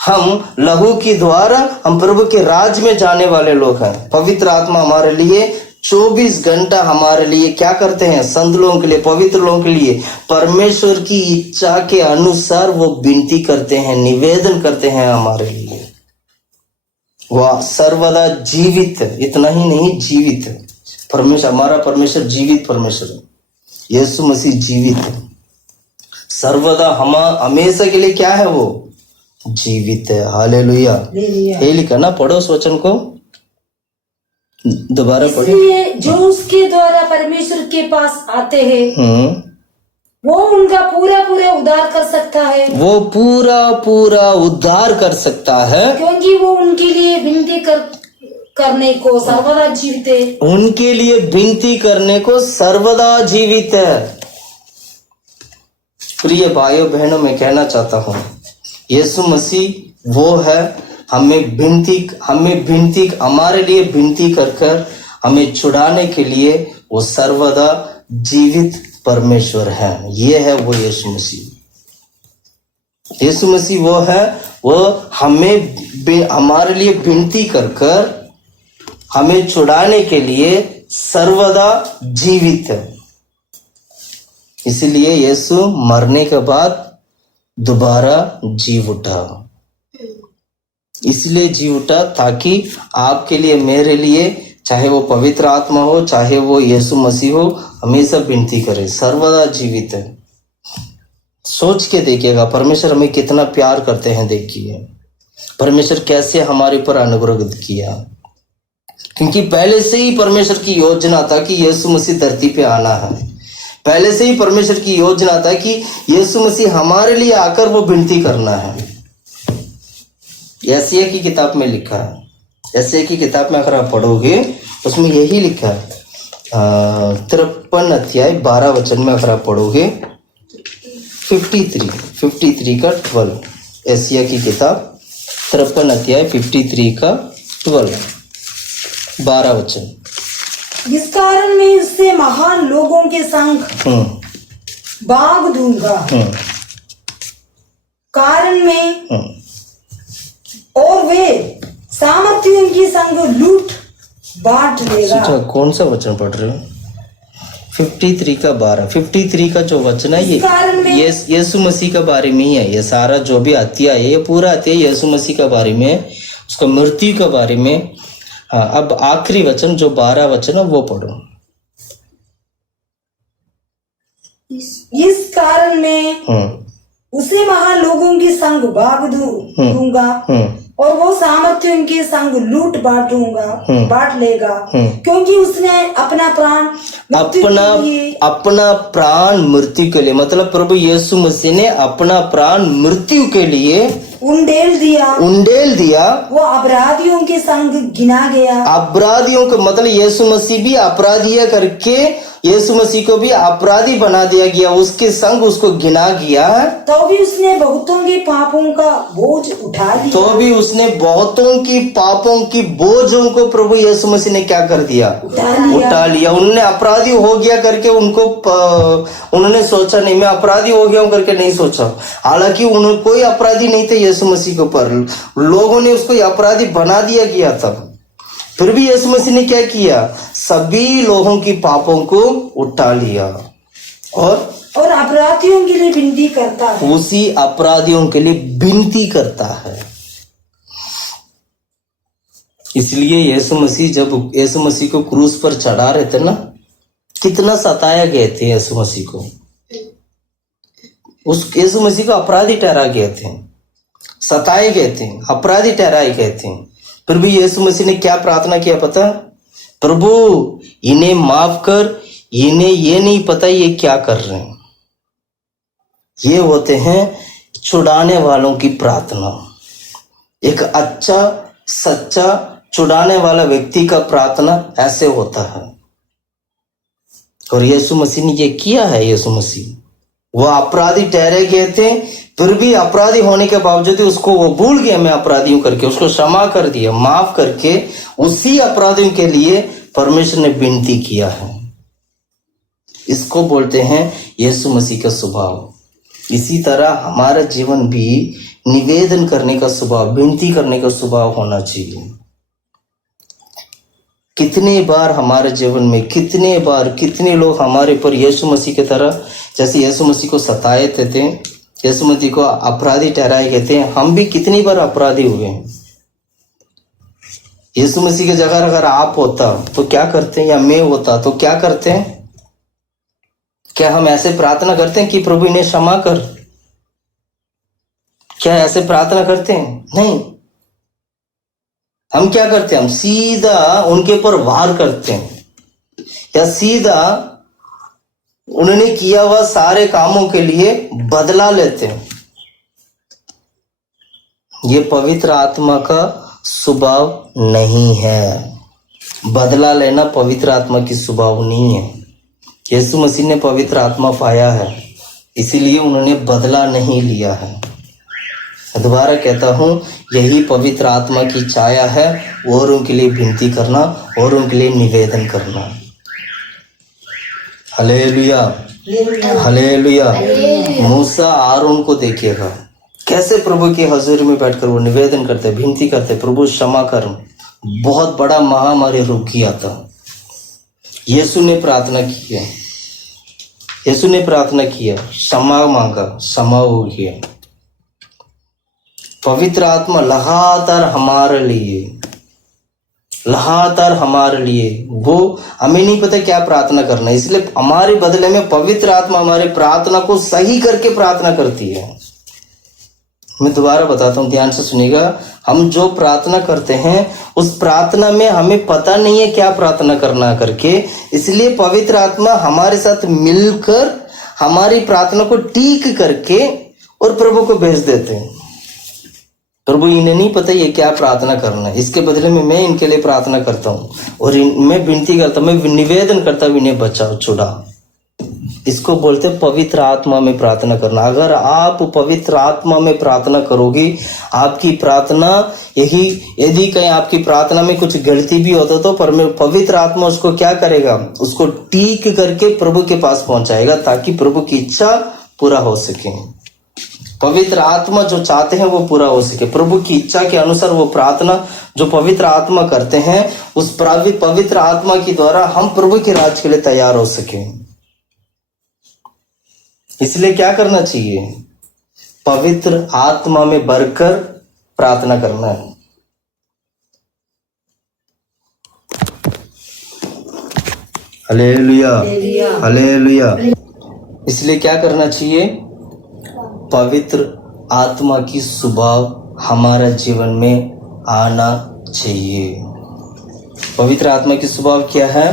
हम लहू के द्वारा हम प्रभु के राज में जाने वाले लोग हैं। पवित्र आत्मा हमारे लिए 24 घंटा हमारे लिए क्या करते हैं? संत लोगों के लिए, पवित्र लोगों के लिए परमेश्वर की इच्छा के अनुसार वो विनती करते हैं, निवेदन करते हैं हमारे लिए। वह सर्वदा जीवित, इतना ही नहीं जीवित है परमेश्वर। हमारा परमेश्वर जीवित परमेश्वर है। यीशु मसीह जीवित है, सर्वदा हमेशा के लिए क्या है? वो जीवित है। हालेलुया। ये लिखा ना, पढ़ो उस वचन को, दोबारा पढ़ो। इसलिए जो उसके द्वारा परमेश्वर के पास आते हैं वो उनका पूरा पूरा उद्धार कर सकता है, वो पूरा पूरा उद्धार कर सकता है, क्योंकि वो उनके लिए विनती करने को सर्वदा जीवित है। उनके लिए विनती करने को सर्वदा जीवित है। प्रिय भाइयों बहनों, मैं कहना चाहता हूँ, यीशु मसीह वो है, हमें विनती हमारे लिए विनती कर हमें छुड़ाने के लिए वो सर्वदा जीवित परमेश्वर है। ये है वो यीशु मसीह। यीशु मसीह वो है, वो हमारे लिए विनती कर हमें छुड़ाने के लिए सर्वदा जीवित है। इसलिए यीशु मरने के बाद दोबारा जी उठा, इसलिए जी उठा ताकि आपके लिए, मेरे लिए, चाहे वो पवित्र आत्मा हो, चाहे वो यीशु मसीह हो, हमेशा विनती करे, सर्वदा जीवित है। सोच के देखिएगा परमेश्वर हमें कितना प्यार करते हैं। देखिए परमेश्वर कैसे हमारे ऊपर अनुग्रह किया, क्योंकि पहले से ही परमेश्वर की योजना था कि यीशु मसीह धरती पे आना है। पहले से ही परमेश्वर की योजना था कि यीशु मसीह हमारे लिए आकर वो विनती करना है। यशायाह की किताब में लिखा है, यशायाह की किताब में अगर आप पढ़ोगे उसमें यही लिखा है, 53 अध्याय 12 वचन में अगर आप पढ़ोगे, 53 का 12, यशायाह की किताब 53 अध्याय 53 का 12 वचन। इस कारण मैं उससे महान लोगों के संग भाग दूंगा, कारण में और वे सामर्थियों की संग लूट बांट लेगा। अच्छा, कौन सा वचन पढ़ रहे हो? 53 का 12। 53 का जो वचन है ये यीशु मसीह के बारे में ही है। ये सारा जो भी अध्याय है, ये पूरा अध्याय यीशु मसीह के बारे में है, उसका मृत्यु के बारे में। हाँ, अब आखिरी वचन जो 12 वचन है वो पढ़ो। इस कारण में उसे महान लोगों की संग भाग दूंगा और वो सामर्थियों के संग लूट बांट लेगा, क्योंकि उसने अपना प्राण मृत्यु के लिए, मतलब प्रभु यीशु मसीह ने अपना प्राण मृत्यु के लिए उंडेल दिया। वो अपराधियों के संग गिना गया। अपराधियों का मतलब यीशु मसीह भी अपराधी है करके यीशु मसीह को भी अपराधी बना दिया गया, उसके संग उसको गिना गया। तो भी उसने बहुतों के पापों का बोझ उठा बोझों को प्रभु यीशु मसीह ने क्या कर दिया? उठा लिया। उन्होंने अपराधी हो गया करके उन्होंने सोचा नहीं, मैं अपराधी हो गया हूं करके नहीं सोचा। हालांकि उन्होंने कोई अपराधी नहीं थे यीशु मसीह के ऊपर, लोगों ने उसको अपराधी बना दिया गया था। फिर भी यीशु मसीह ने क्या किया? सभी लोगों की पापों को उठा लिया और अपराधियों के लिए विनती करता है। उसी अपराधियों के लिए विनती करता है। इसलिए यीशु मसीह, जब यीशु मसीह को क्रूस पर चढ़ा रहे थे ना, कितना सताया गए थे यीशु मसीह को। उस यीशु मसीह को अपराधी ठहरा गए थे, सताए गए थे, अपराधी ठहराए गए थे। फिर भी यीशु मसीह ने क्या प्रार्थना किया पता? प्रभु इन्हें माफ कर, इन्हें ये नहीं पता ये क्या कर रहे हैं। ये होते हैं छुड़ाने वालों की प्रार्थना। एक अच्छा सच्चा छुड़ाने वाला व्यक्ति का प्रार्थना ऐसे होता है। और यीशु मसीह ने ये किया है। यीशु मसीह वो अपराधी ठहरे गए थे, फिर भी अपराधी होने के बावजूद उसको वो भूल गया, मैं अपराधियों करके उसको क्षमा कर दिया, माफ करके उसी अपराधियों के लिए परमेश्वर ने विनती किया है। इसको बोलते हैं यीशु मसीह का स्वभाव। इसी तरह हमारा जीवन भी निवेदन करने का स्वभाव, विनती करने का स्वभाव होना चाहिए। कितने बार हमारे जीवन में, कितने बार कितने लोग हमारे पर यीशु मसीह की तरह, जैसे यीशु मसीह को सताए थे, यीशु मसीह को अपराधी ठहराए गए थे, हम भी कितनी बार अपराधी हुए हैं। यीशु मसीह की जगह अगर आप होता तो क्या करते हैं, या मैं होता तो क्या करते हैं? क्या हम ऐसे प्रार्थना करते हैं कि प्रभु इन्हें क्षमा कर? क्या ऐसे प्रार्थना करते हैं? नहीं। हम क्या करते हैं? हम सीधा उनके ऊपर वार करते हैं, या सीधा उन्होंने किया हुआ सारे कामों के लिए बदला लेते हैं। ये पवित्र आत्मा का स्वभाव नहीं है। बदला लेना पवित्र आत्मा की स्वभाव नहीं है। यीशु मसीह ने पवित्र आत्मा पाया है, इसीलिए उन्होंने बदला नहीं लिया है। दोबारा कहता हूं, यही पवित्र आत्मा की छाया है, और उनके लिए विनती करना और उनके लिए निवेदन करना। Hallelujah, hallelujah. मूसा आरोन को देखिएगा कैसे प्रभु के हजूर में बैठकर वो निवेदन करते, विनती करते, प्रभु क्षमा कर। बहुत बड़ा महामारी रुक गया था। यीशु ने प्रार्थना की है, यीशु ने प्रार्थना किया, क्षमा मांगा, क्षमा हो गया। पवित्र आत्मा लगातार हमारे लिए, वो हमें नहीं पता क्या प्रार्थना करना है, इसलिए हमारे बदले में पवित्र आत्मा हमारी प्रार्थना को सही करके प्रार्थना करती है। मैं दोबारा बताता हूँ, ध्यान से सुनिएगा। हम जो प्रार्थना करते हैं उस प्रार्थना में हमें पता नहीं है क्या प्रार्थना करना करके, इसलिए पवित्र आत्मा हमारे साथ मिलकर हमारी प्रार्थना को ठीक करके और प्रभु को भेज देते हैं। प्रभु इन्हें नहीं पता ये क्या प्रार्थना करना है, इसके बदले में मैं इनके लिए प्रार्थना करता हूँ और मैं विनती करता हूँ, मैं निवेदन करता हूँ, इन्हें बचाओ, छुड़ा। इसको बोलते पवित्र आत्मा में प्रार्थना करना। अगर आप पवित्र आत्मा में प्रार्थना करोगी, आपकी प्रार्थना यही, यदि कहीं आपकी प्रार्थना में कुछ गलती भी होता तो पवित्र आत्मा उसको क्या करेगा, उसको ठीक करके प्रभु के पास पहुंचाएगा, ताकि प्रभु की इच्छा पूरा हो सके। पवित्र आत्मा जो चाहते हैं वो पूरा हो सके। प्रभु की इच्छा के अनुसार वो प्रार्थना जो पवित्र आत्मा करते हैं, उस पवित्र आत्मा के द्वारा हम प्रभु के राज के लिए तैयार हो सके। इसलिए क्या करना चाहिए? पवित्र आत्मा में भरकर प्रार्थना करना है। Hallelujah, hallelujah. इसलिए क्या करना चाहिए? पवित्र आत्मा की स्वभाव हमारा जीवन में आना चाहिए। पवित्र आत्मा की स्वभाव क्या है?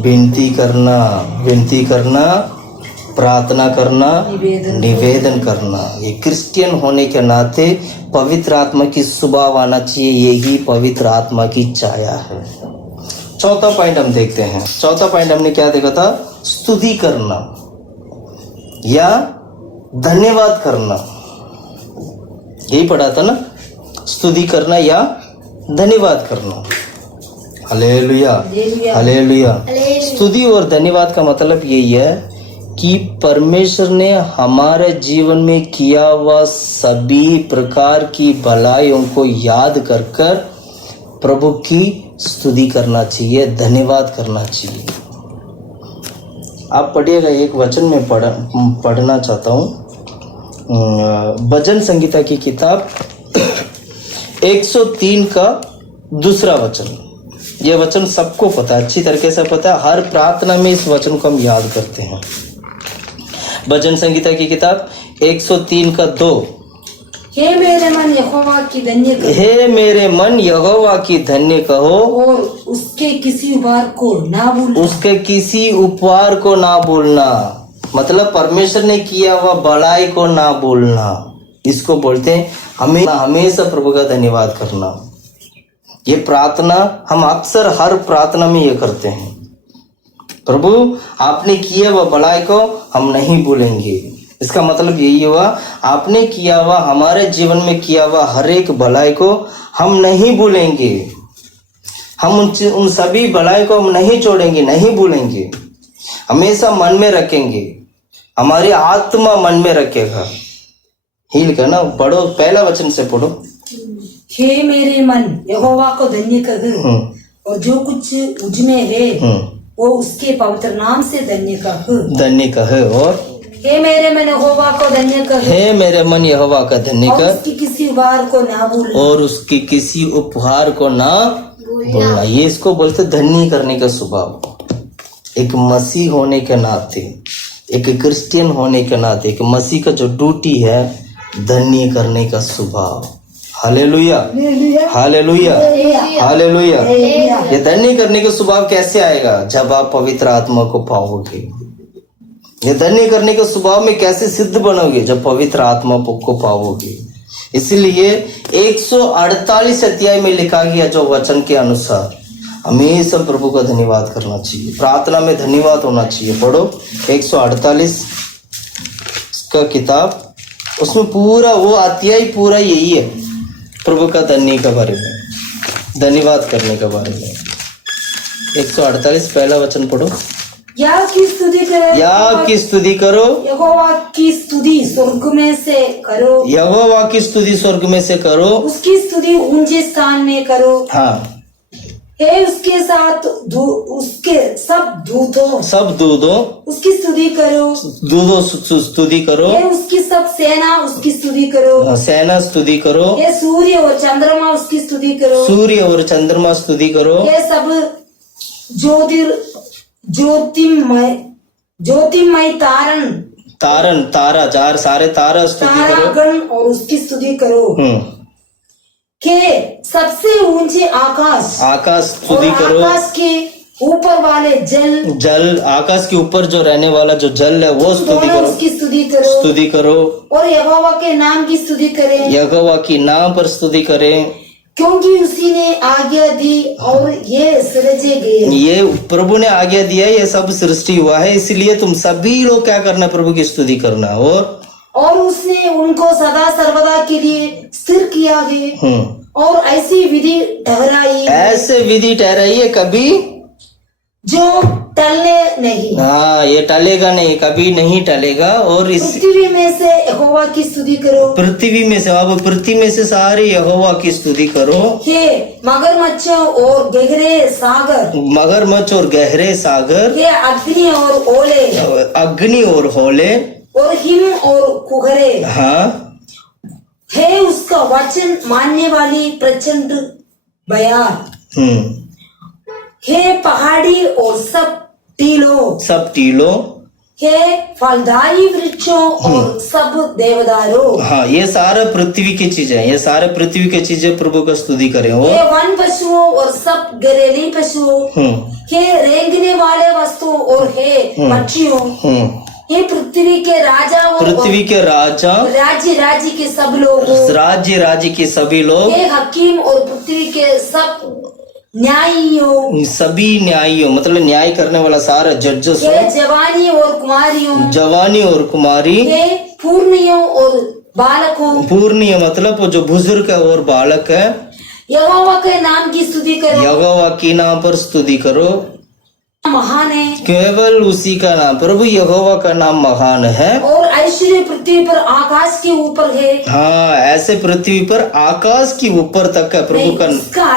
विनती करना, विनती करना, प्रार्थना करना, निवेदन करना। ये क्रिश्चियन होने के नाते पवित्र आत्मा की स्वभाव आना चाहिए। यही पवित्र आत्मा की छाया है। चौथा पॉइंट हम देखते हैं। चौथा पॉइंट हमने क्या देखा था? स्तुति करना या धन्यवाद करना। यही पढ़ा था ना, स्तुति करना या धन्यवाद करना। Hallelujah, hallelujah. स्तुति और धन्यवाद का मतलब यही है कि परमेश्वर ने हमारे जीवन में किया हुआ सभी प्रकार की भलाइयों को याद कर कर प्रभु की स्तुति करना चाहिए, धन्यवाद करना चाहिए। आप पढ़िएगा, एक वचन में पढ़ना चाहता हूँ। भजन संगीता की किताब 103 का दूसरा वचन, ये वचन सबको पता है, अच्छी तरीके से पता है, हर प्रार्थना में इस वचन को हम याद करते हैं। भजन संगीता की किताब 103 का 2। हे मेरे मन यहोवा की धन्य कहो, हे मेरे मन यहोवा की धन्य कहो, और उसके किसी उपकार को ना भूलना। उसके किसी उपकार को ना भूलना, मतलब परमेश्वर ने किया हुआ भलाई को ना भूलना, इसको बोलते हैं हमें हमेशा प्रभु का धन्यवाद करना। ये प्रार्थना हम अक्सर हर प्रार्थना में ये करते हैं, प्रभु आपने किया हुआ भलाई को हम नहीं भूलेंगे। इसका मतलब यही हुआ, आपने किया हुआ हमारे जीवन में किया हुआ हर एक भलाई को हम नहीं भूलेंगे, हम उन सभी भलाई को हम नहीं छोड़ेंगे, नहीं भूलेंगे, हमेशा मन में रखेंगे, हमारी आत्मा मन में रखेगा। हील करना, पढ़ो, पहला वचन से पढ़ो। हे मेरे मन यहोवा को धन्य कहो, और जो कुछ मुझमें है वो उसके पवित्र नाम से धन्य कहो। धन्य कहे। और हे मेरे मन यहोवा को धन्य कहो, हे मेरे मन यहोवा का धन्य और कर, उसकी किसी उपकार को ना भूलना। और उसकी किसी उपहार को ना भूलना। ये इसको बोलते धन्य करने का स्वभाव। एक मसीह होने के नाते, एक क्रिश्चियन होने के नाते, एक मसीह का जो ड्यूटी है धन्य करने का स्वभाव। Hallelujah, hallelujah, hallelujah. ये धन्य करने का स्वभाव कैसे आएगा? जब आप पवित्र आत्मा को पाओगे। ये धन्य करने के स्वभाव में कैसे सिद्ध बनोगे? जब पवित्र आत्मा को पाओगे। इसलिए 148 अध्याय में लिखा गया जो वचन के अनुसार हमेशा प्रभु का धन्यवाद करना चाहिए, प्रार्थना में धन्यवाद होना चाहिए। पढ़ो 148 का किताब, उसमें पूरा वो अध्याय पूरा यही है, प्रभु का धन्य के बारे में, धन्यवाद करने के बारे में। 148 पहला वचन पढ़ो। या की स्तुति करो, या की स्तुति करो, यहोवा की स्तुति स्वर्ग में से करो, यहोवा की स्तुति स्वर्ग में से करो, उसकी स्तुति ऊंचे स्थान में करो। हाँ, हे उसके साथ उसके सब दूतों उसकी स्तुति करो, दूधो स्तुति करो। हे उसकी सब सेना उसकी स्तुति करो, सेना स्तुति करो। हे सूर्य और चंद्रमा उसकी स्तुति करो, सूर्य और चंद्रमा स्तुति करो। हे सब ज्योतिमय तारा जार सारे तारा स्तुति करो। तारागण और उसकी स्तुति करो। के सबसे ऊंचे आकाश स्तुति करो। आकाश के ऊपर वाले जल, आकाश के ऊपर जो रहने वाला जो जल है वो स्तुति करो, उसकी स्तुति करो। और यहोवा के नाम की स्तुति करें, यहोवा की नाम पर स्तुति करें, क्योंकि उसी ने आज्ञा दी और ये सृजे गए। ये प्रभु ने आज्ञा दिया, ये सब सृष्टि हुआ है, इसलिए तुम सभी लोग क्या करना? प्रभु की स्तुति करना। और उसने उनको सदा सर्वदा के लिए स्थिर किया है और ऐसी विधि ठहराई, ऐसे विधि ठहराई है कभी जो टलने नहीं। हाँ, ये टलेगा नहीं, कभी नहीं टलेगा। और इस पृथ्वी में से यहोवा की स्तुति करो, पृथ्वी में से, अब पृथ्वी में से सारे यहोवा की स्तुति करो। हे मगरमच्छ और गहरे सागर, हे अग्नि और ओले, और हिम और कुहरे। हाँ, हे उसका वचन मानने वाली प्रचंड बयार। हे पहाड़ी और सब टीलों, हे फलदारी वृक्षों और सब देवदारों। हाँ, ये सारा पृथ्वी की चीजें, ये सारे पृथ्वी की चीजें प्रभु का स्तुति करें। हे वन पशुओं और सब घरेलू पशुओं, हे रेंगने वाले वस्तुओं और हे पक्षियों, हे पृथ्वी के राजा, राज्य के सब लोग, राज्य के सभी लोग, हे हकीम और पृथ्वी के सब न्यायियों, सभी न्यायियों मतलब न्याय करने वाला सारा जजेस, जवानी और कुमारी, हे पूर्णियों और बालकों, पूर्णिय मतलब जो बुजुर्ग है और बालक है। यहोवा के नाम की स्तुति करो, यहोवा के नाम पर स्तुति करो, महान है केवल उसी का नाम, प्रभु यहोवा का नाम महान है। और ऐश्वर्य पृथ्वी पर आकाश के ऊपर है। हाँ, ऐसे पृथ्वी पर आकाश के ऊपर तक है प्रभु का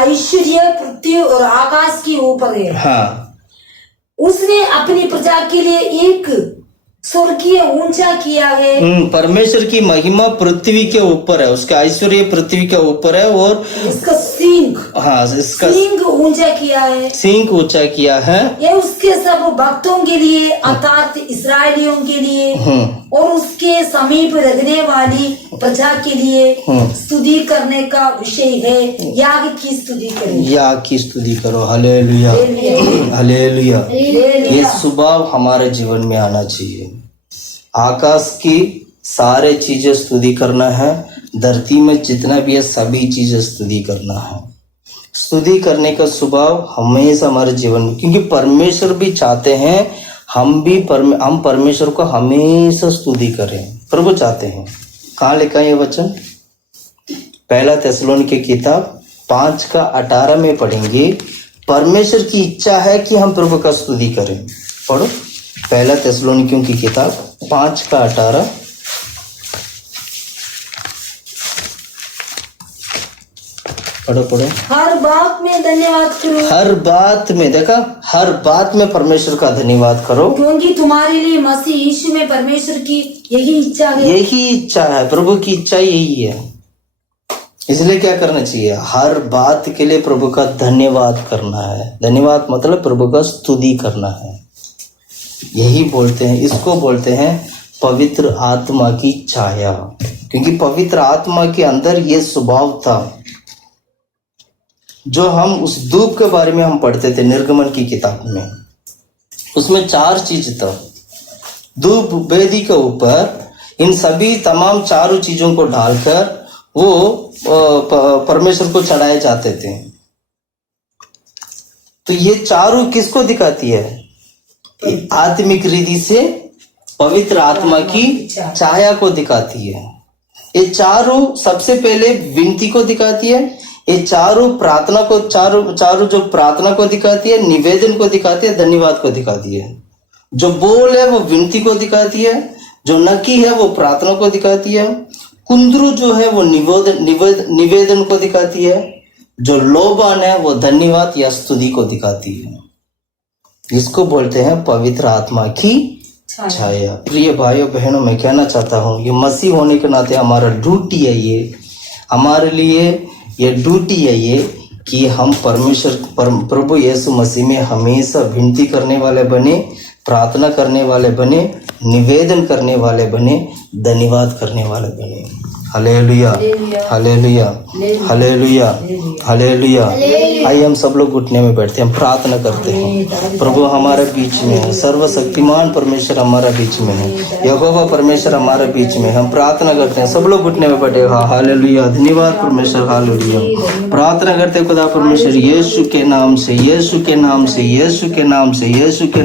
ऐश्वर्य, पृथ्वी और आकाश के ऊपर है। हाँ, उसने अपनी प्रजा के लिए एक स्वर्गीय ऊंचा किया है, परमेश्वर की महिमा पृथ्वी के ऊपर है, उसका ऐश्वर्य पृथ्वी के ऊपर है, और इसका सींग हाँ इसका सींग ऊंचा किया है। सींग ऊंचा किया है। ये उसके सब भक्तों के लिए अर्थात इसराइलियों के लिए और उसके समीप रहने वाली प्रजा के लिए स्तुति करने का विषय है। याग की स्तुति करें, याग की स्तुति करो। Hallelujah, hallelujah. ये स्वभाव हमारे जीवन में आना चाहिए। आकाश की सारे चीजें स्तुति करना है, धरती में जितना भी है सभी चीजें स्तुति करना है। स्तुति करने का स्वभाव हमेशा हमारे जीवन में, क्योंकि परमेश्वर भी चाहते हैं हम परमेश्वर को हमेशा स्तुति करें। प्रभु चाहते हैं। कहाँ लिखा है ये वचन? पहला थिस्सलुनीके की किताब 5:18 में पढ़ेंगे। परमेश्वर की इच्छा है कि हम प्रभु का स्तुति करें। पढ़ो, पहला थिस्सलुनीकियों की किताब 5:18। पढ़ो। हर बात में धन्यवाद करो। हर बात में, देखा, हर बात में परमेश्वर का धन्यवाद करो, क्योंकि तुम्हारे लिए मसीह यीशु में परमेश्वर की यही इच्छा है। यही इच्छा है, प्रभु की इच्छा यही है। इसलिए क्या करना चाहिए? हर बात के लिए प्रभु का धन्यवाद करना है। धन्यवाद मतलब प्रभु का स्तुति करना है। यही बोलते हैं, इसको बोलते हैं पवित्र आत्मा की छाया, क्योंकि पवित्र आत्मा के अंदर ये स्वभाव था जो हम उस धूप के बारे में हम पढ़ते थे निर्गमन की किताब में। उसमें 4 चीज था। धूप वेदी के ऊपर इन सभी तमाम 4 चीजों को डालकर वो परमेश्वर को चढ़ाए जाते थे। तो ये 4 किसको दिखाती है? आत्मिक रीति से पवित्र आत्मा की छाया को दिखाती है। ये 4 सबसे पहले विनती को दिखाती है। ये 4 प्रार्थना को, चारों जो प्रार्थना को दिखाती है, निवेदन को दिखाती है, धन्यवाद को दिखाती है। जो बोल है वो विनती को दिखाती है, जो नकी है वो प्रार्थना को दिखाती है, कुंदरू जो है वो निवेदन को दिखाती है, जो लोबान है वो धन्यवाद या स्तुति को दिखाती है। इसको बोलते हैं पवित्र आत्मा की छाया। प्रिय भाइयों बहनों, मैं कहना चाहता हूँ ये मसीह होने के नाते हमारा ड्यूटी है, ये हमारे लिए ये ड्यूटी है ये कि हम प्रभु यीशु मसीह में हमेशा विनती करने वाले बने, प्रार्थना करने वाले बने, निवेदन करने वाले बने, धन्यवाद करने वाले बने। Hallelujah, hallelujah, hallelujah, hallelujah. आइए हम सब लोग घुटने में बैठते हैं, हम प्रार्थना करते हैं। प्रभु हमारे बीच में है, सर्वशक्तिमान परमेश्वर हमारा बीच में है, यहोवा परमेश्वर हमारे बीच में। हम प्रार्थना करते हैं, सब लोग घुटने में बैठे। हालेलुया, धन्यवाद परमेश्वर, हालेलुया। प्रार्थना करते खुदा परमेश्वर, यीशु के नाम से, यीशु के नाम से, यीशु के नाम से, यीशु के